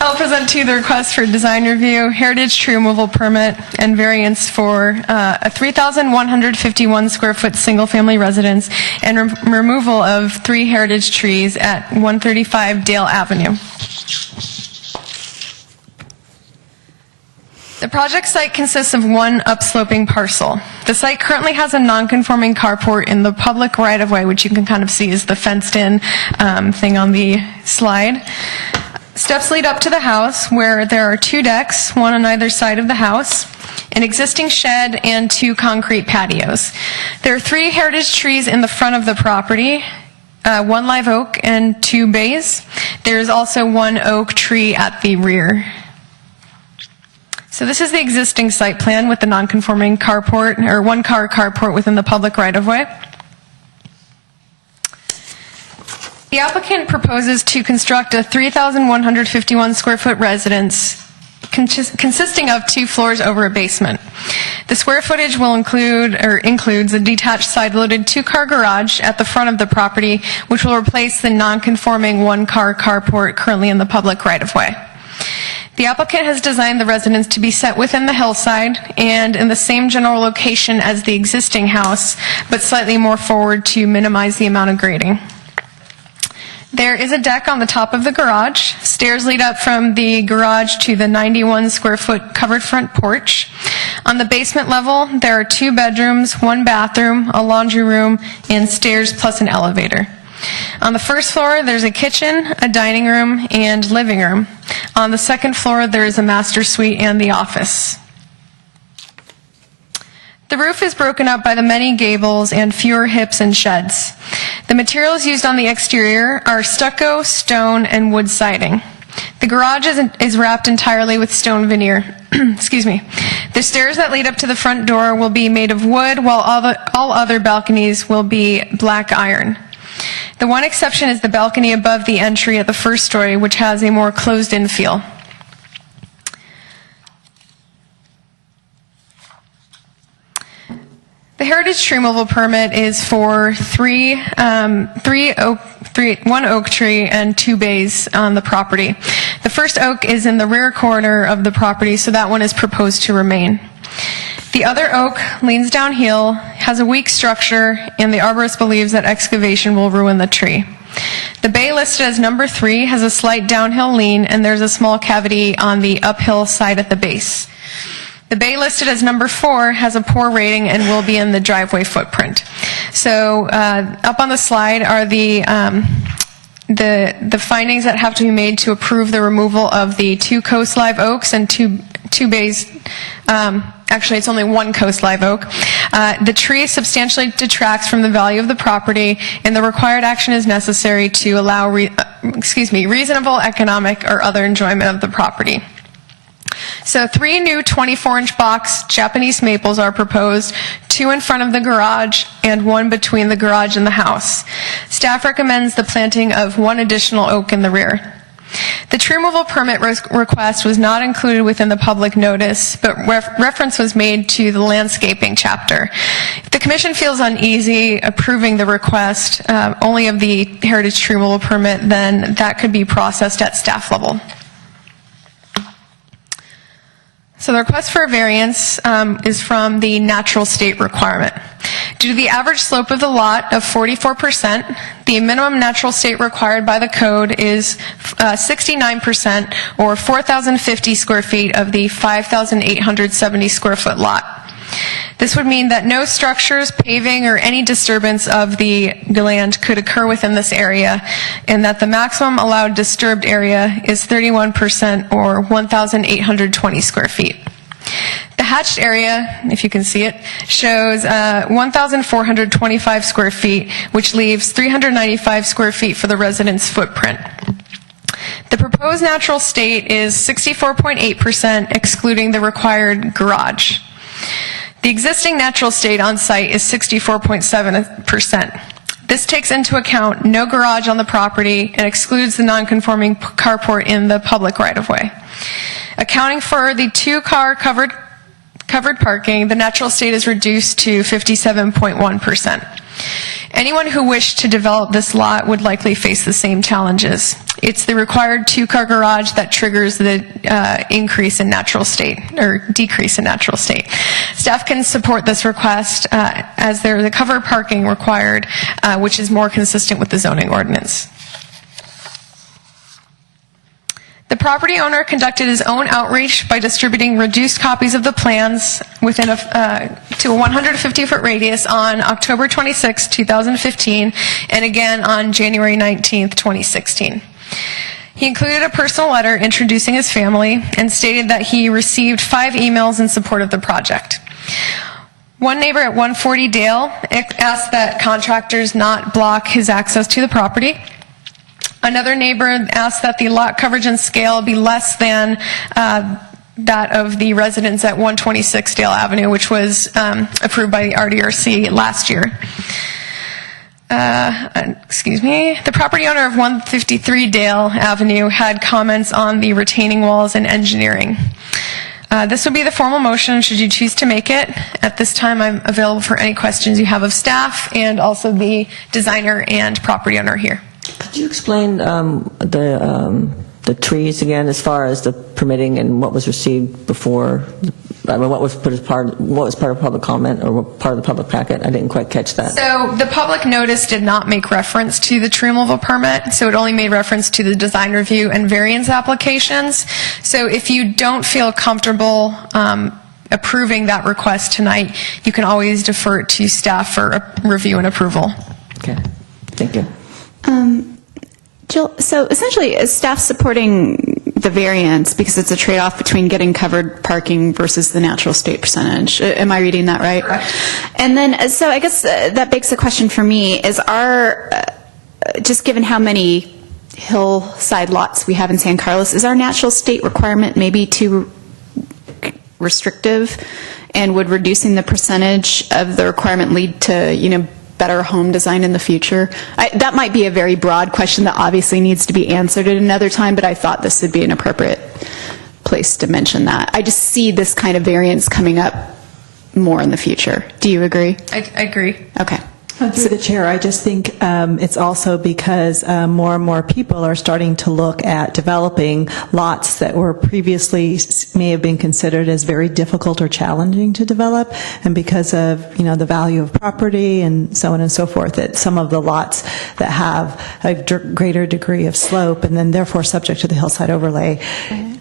I'll present to you the request for design review, heritage tree removal permit, and variance for a 3,151 square foot single-family residence and removal of 3 heritage trees at 135 Dale Avenue. The project site consists of one upsloping parcel. The site currently has a non-conforming carport in the public right-of-way, which you can kind of see is the fenced-in thing on the slide. Steps lead up to the house, where there are 2 decks, one on either side of the house, an existing shed, and 2 concrete patios. There are 3 heritage trees in the front of the property, 1 live oak and 2 bays. There is also 1 oak tree at the rear. So this is the existing site plan with the non-conforming carport, or 1-car carport within the public right-of-way. The applicant proposes to construct a 3,151 square foot residence consisting of 2 floors over a basement. The square footage will includes a detached side-loaded 2-car garage at the front of the property, which will replace the non-conforming 1-car carport currently in the public right-of-way. The applicant has designed the residence to be set within the hillside and in the same general location as the existing house, but slightly more forward to minimize the amount of grading. There is a deck on the top of the garage. Stairs lead up from the garage to the 91 square foot covered front porch. On the basement level, there are 2 bedrooms, 1 bathroom, a laundry room, and stairs plus an elevator. On the first floor, there's a kitchen, a dining room, and living room. On the second floor, there is a master suite and the office. The roof is broken up by the many gables and fewer hips and sheds. The materials used on the exterior are stucco, stone, and wood siding. The garage is wrapped entirely with stone veneer. Excuse me. The stairs that lead up to the front door will be made of wood, while all other balconies will be black iron. The one exception is the balcony above the entry at the first story, which has a more closed-in feel. The heritage tree removal permit is for 1 oak tree and 2 bays on the property. The first oak is in the rear corner of the property, so that one is proposed to remain. The other oak leans downhill, has a weak structure, and the arborist believes that excavation will ruin the tree. The bay listed as number 3 has a slight downhill lean, and there's a small cavity on the uphill side at the base. The bay listed as number 4 has a poor rating and will be in the driveway footprint. So up on the slide are the findings that have to be made to approve the removal of the 2 coast live oaks and two bays. Actually, it's only 1 coast live oak. The tree substantially detracts from the value of the property, and the required action is necessary to allow reasonable economic or other enjoyment of the property. So 3 new 24-inch box Japanese maples are proposed, 2 in front of the garage and 1 between the garage and the house. Staff recommends the planting of 1 additional oak in the rear. The tree removal permit request was not included within the public notice, but reference was made to the landscaping chapter. If the commission feels uneasy approving the request only of the heritage tree removal permit, then that could be processed at staff level. So the request for a variance is from the natural state requirement. Due to the average slope of the lot of 44%, the minimum natural state required by the code is 69%, or 4,050 square feet of the 5,870 square foot lot. This would mean that no structures, paving, or any disturbance of the land could occur within this area, and that the maximum allowed disturbed area is 31%, or 1,820 square feet. The hatched area, if you can see it, shows 1,425 square feet, which leaves 395 square feet for the residence footprint. The proposed natural state is 64.8%, excluding the required garage. The existing natural state on site is 64.7%. This takes into account no garage on the property and excludes the non-conforming carport in the public right-of-way. Accounting for the 2-car covered parking, the natural state is reduced to 57.1%. Anyone who wished to develop this lot would likely face the same challenges. It's the required 2-car garage that triggers the increase in natural state, or decrease in natural state. Staff can support this request as there is a covered parking required, which is more consistent with the zoning ordinance. The property owner conducted his own outreach by distributing reduced copies of the plans within to a 150-foot radius on October 26, 2015, and again on January 19, 2016. He included a personal letter introducing his family and stated that he received 5 emails in support of the project. One neighbor at 140 Dale asked that contractors not block his access to the property. Another neighbor asked that the lot coverage and scale be less than that of the residents at 126 Dale Avenue, which was approved by the RDRC last year. The property owner of 153 Dale Avenue had comments on the retaining walls and engineering. This would be the formal motion should you choose to make it. At this time, I'm available for any questions you have of staff and also the designer and property owner here. Could you explain the trees again, as far as the permitting and what was received before? I mean, what was put as part of public comment or part of the public packet? I didn't quite catch that. So the public notice did not make reference to the tree removal permit, so it only made reference to the design review and variance applications. So if you don't feel comfortable approving that request tonight, you can always defer it to staff for a review and approval. Okay, thank you. Jill, so essentially, is staff supporting the variance because it's a trade-off between getting covered parking versus the natural state percentage? Am I reading that right? Correct. And then, so I guess that begs the question for me, is just given how many hillside lots we have in San Carlos, is our natural state requirement maybe too restrictive? And would reducing the percentage of the requirement lead to, better home design in the future? That might be a very broad question that obviously needs to be answered at another time, but I thought this would be an appropriate place to mention that. I just see this kind of variance coming up more in the future. Do you agree? I agree. Okay. Through the chair, I just think it's also because more and more people are starting to look at developing lots that were previously may have been considered as very difficult or challenging to develop, and because of the value of property and so on and so forth, that some of the lots that have a greater degree of slope and then therefore subject to the hillside overlay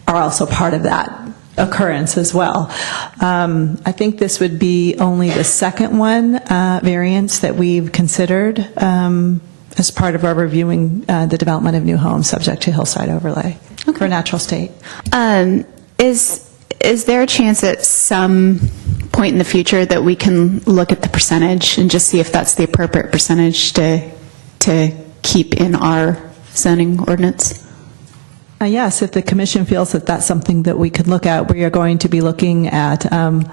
are also part of that occurrence as well. I think this would be only the second one, variance that we've considered as part of our reviewing the development of new homes subject to hillside overlay for natural state. Is there a chance at some point in the future that we can look at the percentage and just see if that's the appropriate percentage to keep in our zoning ordinance? Yes, if the commission feels that that's something that we could look at, we are going to be looking at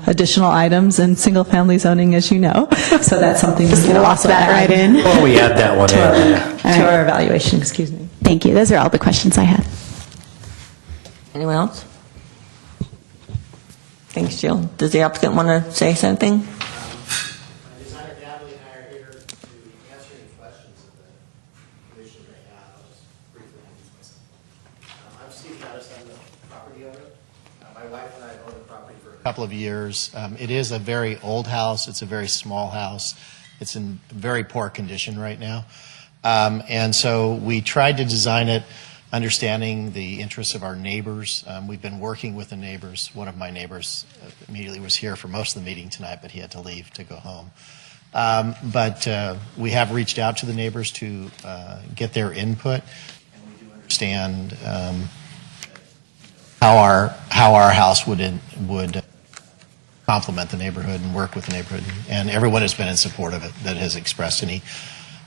additional items in single-family zoning, as you know. So that's something we can also that add right in. Well, we add that one in. to our evaluation. Excuse me. Thank you. Those are all the questions I had. Anyone else? Thanks, Jill. Does the applicant want to say something? Couple of years. It is a very old house. It's a very small house. It's in very poor condition right now. And so we tried to design it understanding the interests of our neighbors. We've been working with the neighbors. One of my neighbors immediately was here for most of the meeting tonight, but he had to leave to go home. But we have reached out to the neighbors to get their input, and we do understand how our house would complement the neighborhood and work with the neighborhood. And everyone has been in support of it that has expressed any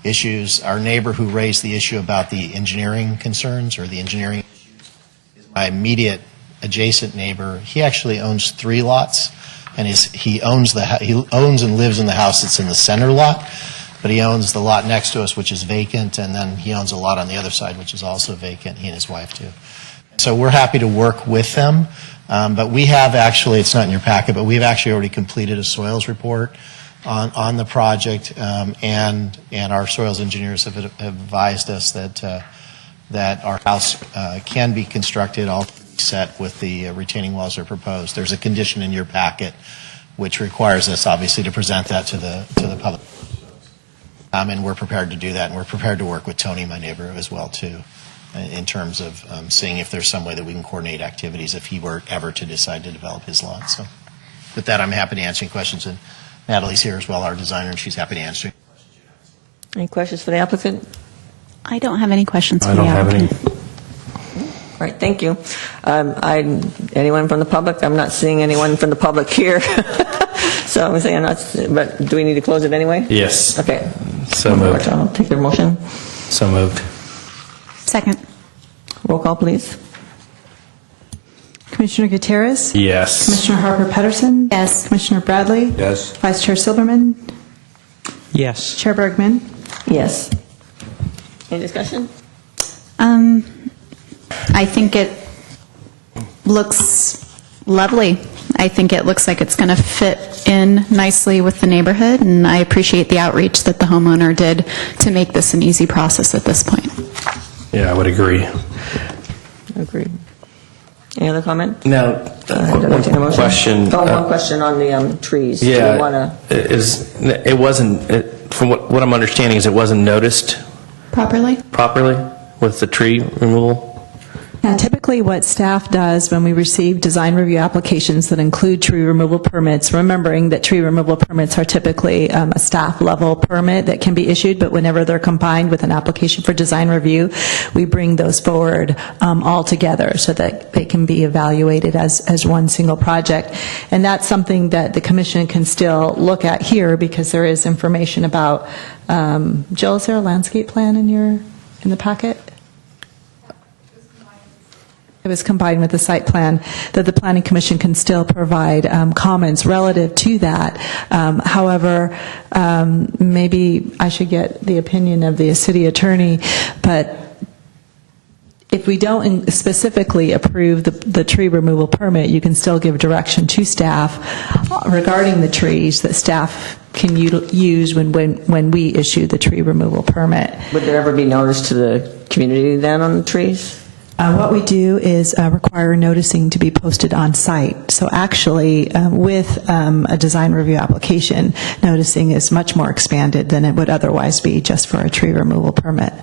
issues. Our neighbor who raised the issue about the engineering concerns or the engineering issues is my immediate adjacent neighbor. He actually owns 3 lots, and he owns and lives in the house that's in the center lot, but he owns the lot next to us, which is vacant, and then he owns a lot on the other side, which is also vacant, he and his wife too. So we're happy to work with them. But we have actually, it's not in your packet, but we've actually already completed a soils report on the project, and our soils engineers have advised us that our house can be constructed all set with the retaining walls that are proposed. There's a condition in your packet which requires us obviously to present that to the public. And we're prepared to do that, and we're prepared to work with Tony, my neighbor, as well too, in terms of seeing if there's some way that we can coordinate activities if he were ever to decide to develop his lot. So with that, I'm happy to answer any questions. And Natalie's here as well, our designer, and she's happy to answer. Any questions for the applicant? I don't have any questions for I the don't have any. applicant. All right, thank you. Anyone from the public? I'm not seeing anyone from the public here. So I'm saying but do we need to close it anyway? Yes. Okay. So moved. I'll take your motion. So moved. Second. Roll call, please. Commissioner Gutierrez? Yes. Commissioner Harper Pedersen? Yes. Commissioner Bradley? Yes. Vice Chair Silberman? Yes. Chair Bergman? Yes. Any discussion? I think it looks lovely. I think it looks like it's going to fit in nicely with the neighborhood, and I appreciate the outreach that the homeowner did to make this an easy process at this point. Yeah, I would agree. Agreed. Any other comment? Now, one question. One question on the trees. Do you Yeah, wanna... it wasn't, from what I'm understanding is it wasn't noticed Properly? with the tree removal? Now, typically what staff does when we receive design review applications that include tree removal permits, remembering that tree removal permits are typically a staff level permit that can be issued, but whenever they're combined with an application for design review, we bring those forward all together so that they can be evaluated as one single project. And that's something that the commission can still look at here because there is information about, Jill, is there a landscape plan in the packet? It was combined with the site plan, that the Planning Commission can still provide comments relative to that. However, maybe I should get the opinion of the city attorney, but if we don't specifically approve the tree removal permit, you can still give direction to staff regarding the trees that staff can use when we issue the tree removal permit. Would there ever be notice to the community then on the trees? What we do is require noticing to be posted on site. So actually, with a design review application, noticing is much more expanded than it would otherwise be just for a tree removal permit.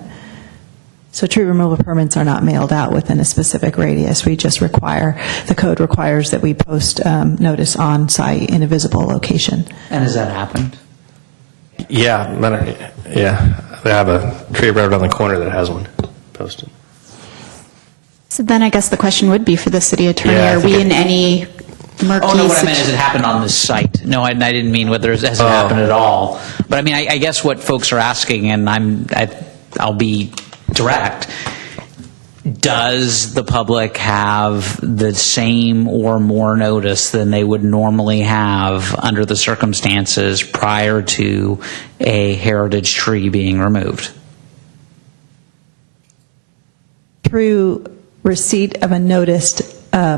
So tree removal permits are not mailed out within a specific radius. We just require, the code requires that we post notice on site in a visible location. And has that happened? Yeah, they have a tree right on the corner that has one posted. So then I guess the question would be for the city attorney, Yeah, I are think we in any murky Oh, no, what I meant is it happened on this site. No, I didn't mean whether it has happened at all. But I mean, I guess what folks are asking, and I'll be direct, does the public have the same or more notice than they would normally have under the circumstances prior to a heritage tree being removed? Through receipt of a notice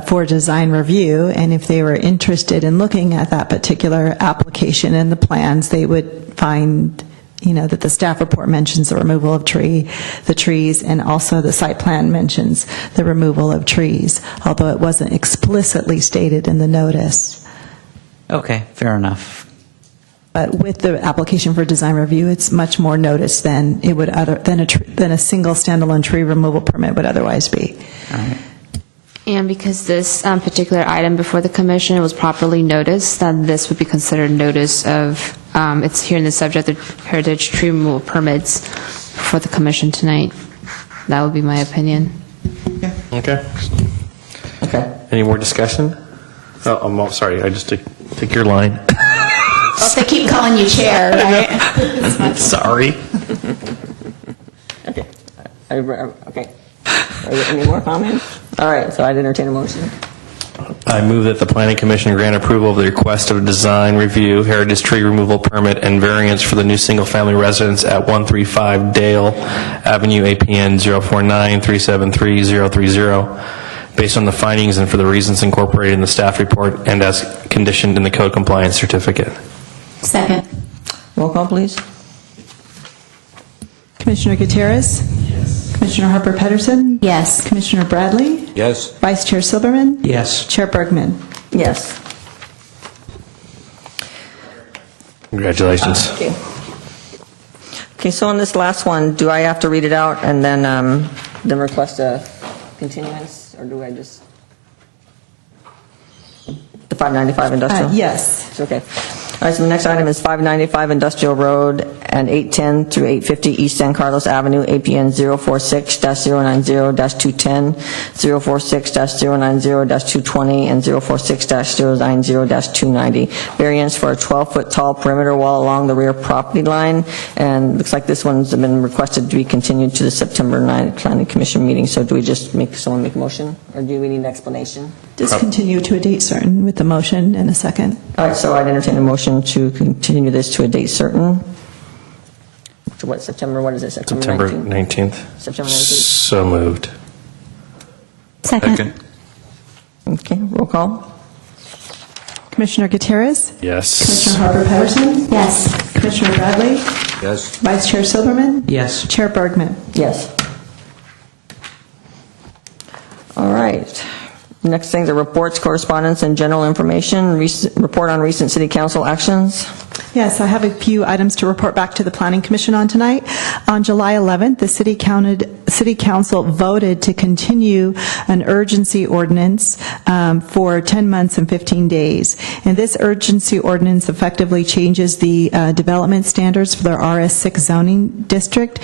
for design review, and if they were interested in looking at that particular application and the plans, they would find, that the staff report mentions the removal of the trees, and also the site plan mentions the removal of trees, although it wasn't explicitly stated in the notice. Okay, fair enough. But with the application for design review, it's much more notice than it would than a single standalone tree removal permit would otherwise be. All right. And because this particular item before the commission was properly noticed, that this would be considered notice of, it's here in the subject of heritage tree removal permits for the commission tonight. That would be my opinion. Okay. Okay. Any more discussion? Oh, I'm sorry, I just took your line. Well, if they keep calling you chair, right? Sorry. Okay. Okay. Are there any more comments? All right, so I'd entertain a motion. I move that the Planning Commission grant approval of the request of a design review, heritage tree removal permit, and variance for the new single-family residence at 135 Dale Avenue, APN 049373030, based on the findings and for the reasons incorporated in the staff report and as conditioned in the code compliance certificate. Second. Roll call, please. Commissioner Gutierrez? Yes. Commissioner Harper Pedersen? Yes. Commissioner Bradley? Yes. Vice Chair Silberman? Yes. Chair Bergman? Yes. Congratulations. Okay. Okay, so on this last one, do I have to read it out and then request a continuance, or do I just? The 595 industrial? Yes. It's okay. All right, so the next item is 595 Industrial Road and 810 through 850 East San Carlos Avenue, APN 046-090-210, 046-090-220, and 046-090-290. Variance for a 12-foot tall perimeter wall along the rear property line, and looks like this one's been requested to be continued to the September 9th Planning Commission meeting. So do we just someone make a motion, or do we need an explanation? Just continue to a date certain with the motion in a second. All right, so I'd entertain a motion to continue this to a date certain. To what, September, what is it, September 19th. September 19th. So moved. Second. Okay, roll call. Commissioner Gutierrez? Yes. Commissioner Harper Pedersen? Yes. Commissioner Bradley? Yes. Vice Chair Silberman? Yes. Chair Bergman? Yes. All right. Next thing, the reports, correspondence, and general information. Report on recent city council actions. Yes, I have a few items to report back to the Planning Commission on tonight. On July 11th, the City Council voted to continue an urgency ordinance for 10 months and 15 days. And this urgency ordinance effectively changes the development standards for their RS6 zoning district,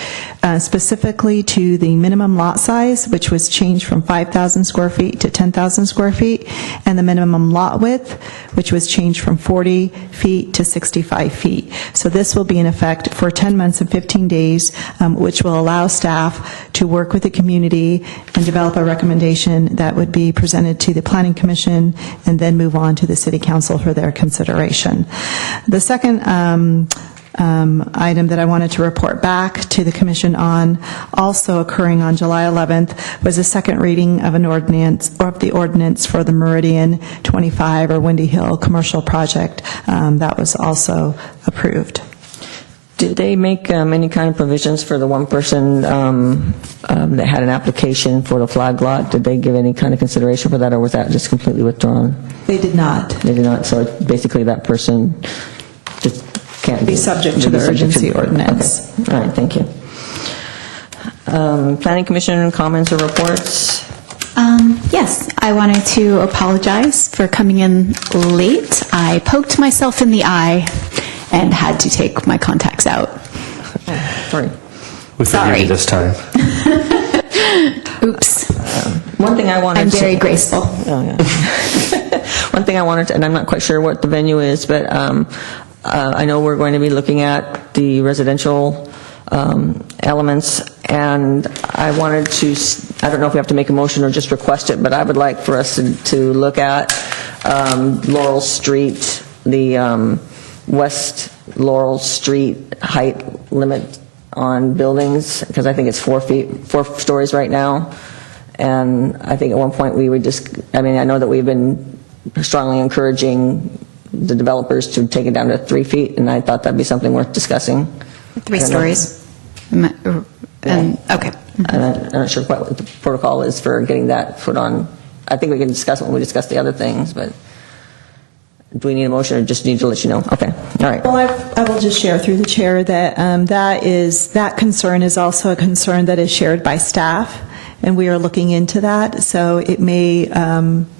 specifically to the minimum lot size, which was changed from 5,000 square feet to 10,000 square feet, and the minimum lot width, which was changed from 40 feet to 65 feet. So this will be in effect for 10 months and 15 days, which will allow staff to work with the community and develop a recommendation that would be presented to the Planning Commission and then move on to the City Council for their consideration. The second item that I wanted to report back to the Commission on, also occurring on July 11th, was a second reading of an ordinance, or of the ordinance for the Meridian 25 or Windy Hill commercial project. That was also approved. Did they make any kind of provisions for the one person that had an application for the flag lot? Did they give any kind of consideration for that, or was that just completely withdrawn? They did not. They did not. So basically that person just can't Be subject to the urgency ordinance. Okay. All right, thank you. Planning Commission comments or reports? Yes, I wanted to apologize for coming in late. I poked myself in the eye and had to take my contacts out. Sorry. We forgive you this time. Oops. One thing I wanted I'm to... very graceful. Oh, yeah. One thing I wanted to, and I'm not quite sure what the venue is, but I know we're going to be looking at the residential elements, and I wanted to, I don't know if we have to make a motion or just request it, but I would like for us to look at Laurel Street, the West Laurel Street height limit on buildings, because I think it's 4 stories right now. And I think at one point we would just, I mean, I know that we've been strongly encouraging the developers to take it down to 3 feet, and I thought that'd be something worth discussing. 3 stories. And, okay. I'm not sure quite what the protocol is for getting that put on. I think we can discuss it when we discuss the other things, but do we need a motion or just need to let you know? Okay, all right. Well, I will just share through the chair that that concern is also a concern that is shared by staff, and we are looking into that. So it may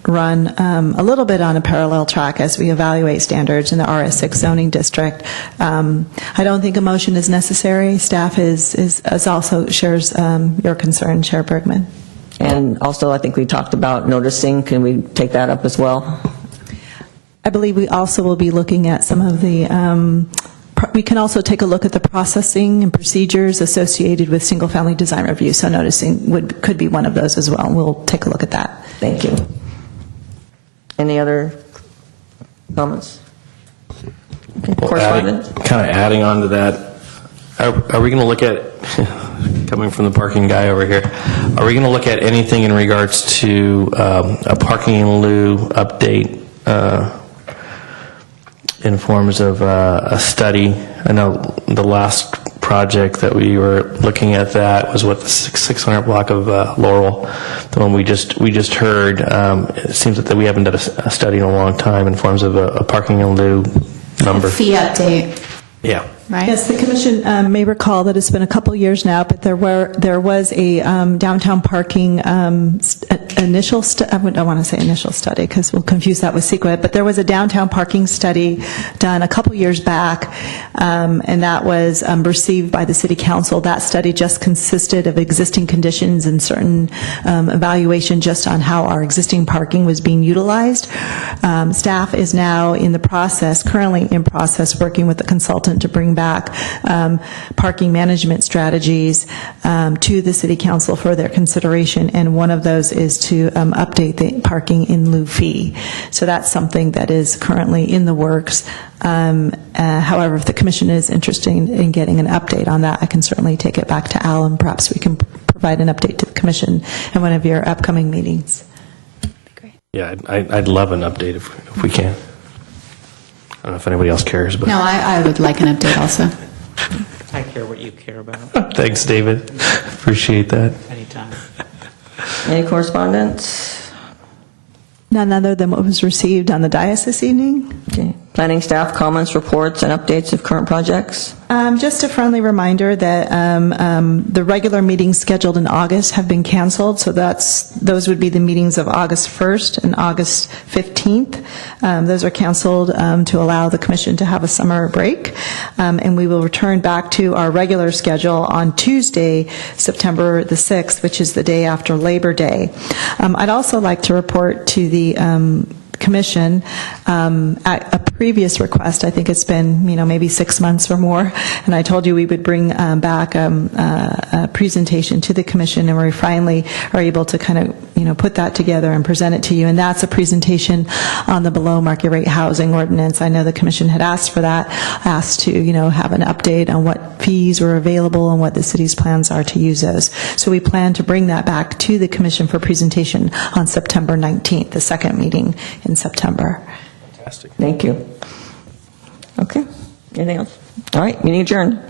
run a little bit on a parallel track as we evaluate standards in the RS6 zoning district. I don't think a motion is necessary. Staff is also shares your concern, Chair Bergman. And also, I think we talked about noticing. Can we take that up as well? I believe we also will be looking at some of the, we can also take a look at the processing and procedures associated with single-family design review, so noticing could be one of those as well. We'll take a look at that. Thank you. Any other comments? Okay. Correspondent? Kind of adding on to that, are we going to look at, coming from the parking guy over here, are we going to look at anything in regards to a parking in lieu update in forms of a study? I know the last project that we were looking at that was what, the 600 block of Laurel, the one we just heard. It seems that we haven't done a study in a long time in forms of a parking in lieu number. Fee update. Yeah. Right. Yes, the Commission may recall that it's been a couple years now, but there was a downtown parking initial I don't want to say initial study because we'll confuse that with CEQA, but there was a downtown parking study done a couple years back, and that was received by the City Council. That study just consisted of existing conditions and certain evaluation just on how our existing parking was being utilized. Staff is now currently in process, working with the consultant to bring back parking management strategies to the City Council for their consideration, and one of those is to update the parking in lieu fee. So that's something that is currently in the works. However, if the Commission is interested in getting an update on that, I can certainly take it back to Al, and perhaps we can provide an update to the Commission in one of your upcoming meetings. Yeah, I'd love an update if we can. I don't know if anybody else cares, but No, I would like an update also. I care what you care about. Thanks, David. Appreciate that. Anytime. Any correspondence? None other than what was received on the dais this evening. Okay. Planning staff comments, reports, and updates of current projects? Just a friendly reminder that the regular meetings scheduled in August have been canceled, so those would be the meetings of August 1st and August 15th. Those are canceled to allow the Commission to have a summer break, and we will return back to our regular schedule on Tuesday, September the 6th, which is the day after Labor Day. I'd also like to report to the Commission At a previous request, I think it's been, maybe 6 months or more, and I told you we would bring back a presentation to the commission, and we finally are able to kind of, put that together and present it to you. And that's a presentation on the below market rate housing ordinance. I know the commission had asked for that, asked to, have an update on what fees were available and what the city's plans are to use those. So we plan to bring that back to the commission for presentation on September 19th, the second meeting in September. Fantastic. Thank you. Okay. Anything else? All right, meeting adjourned.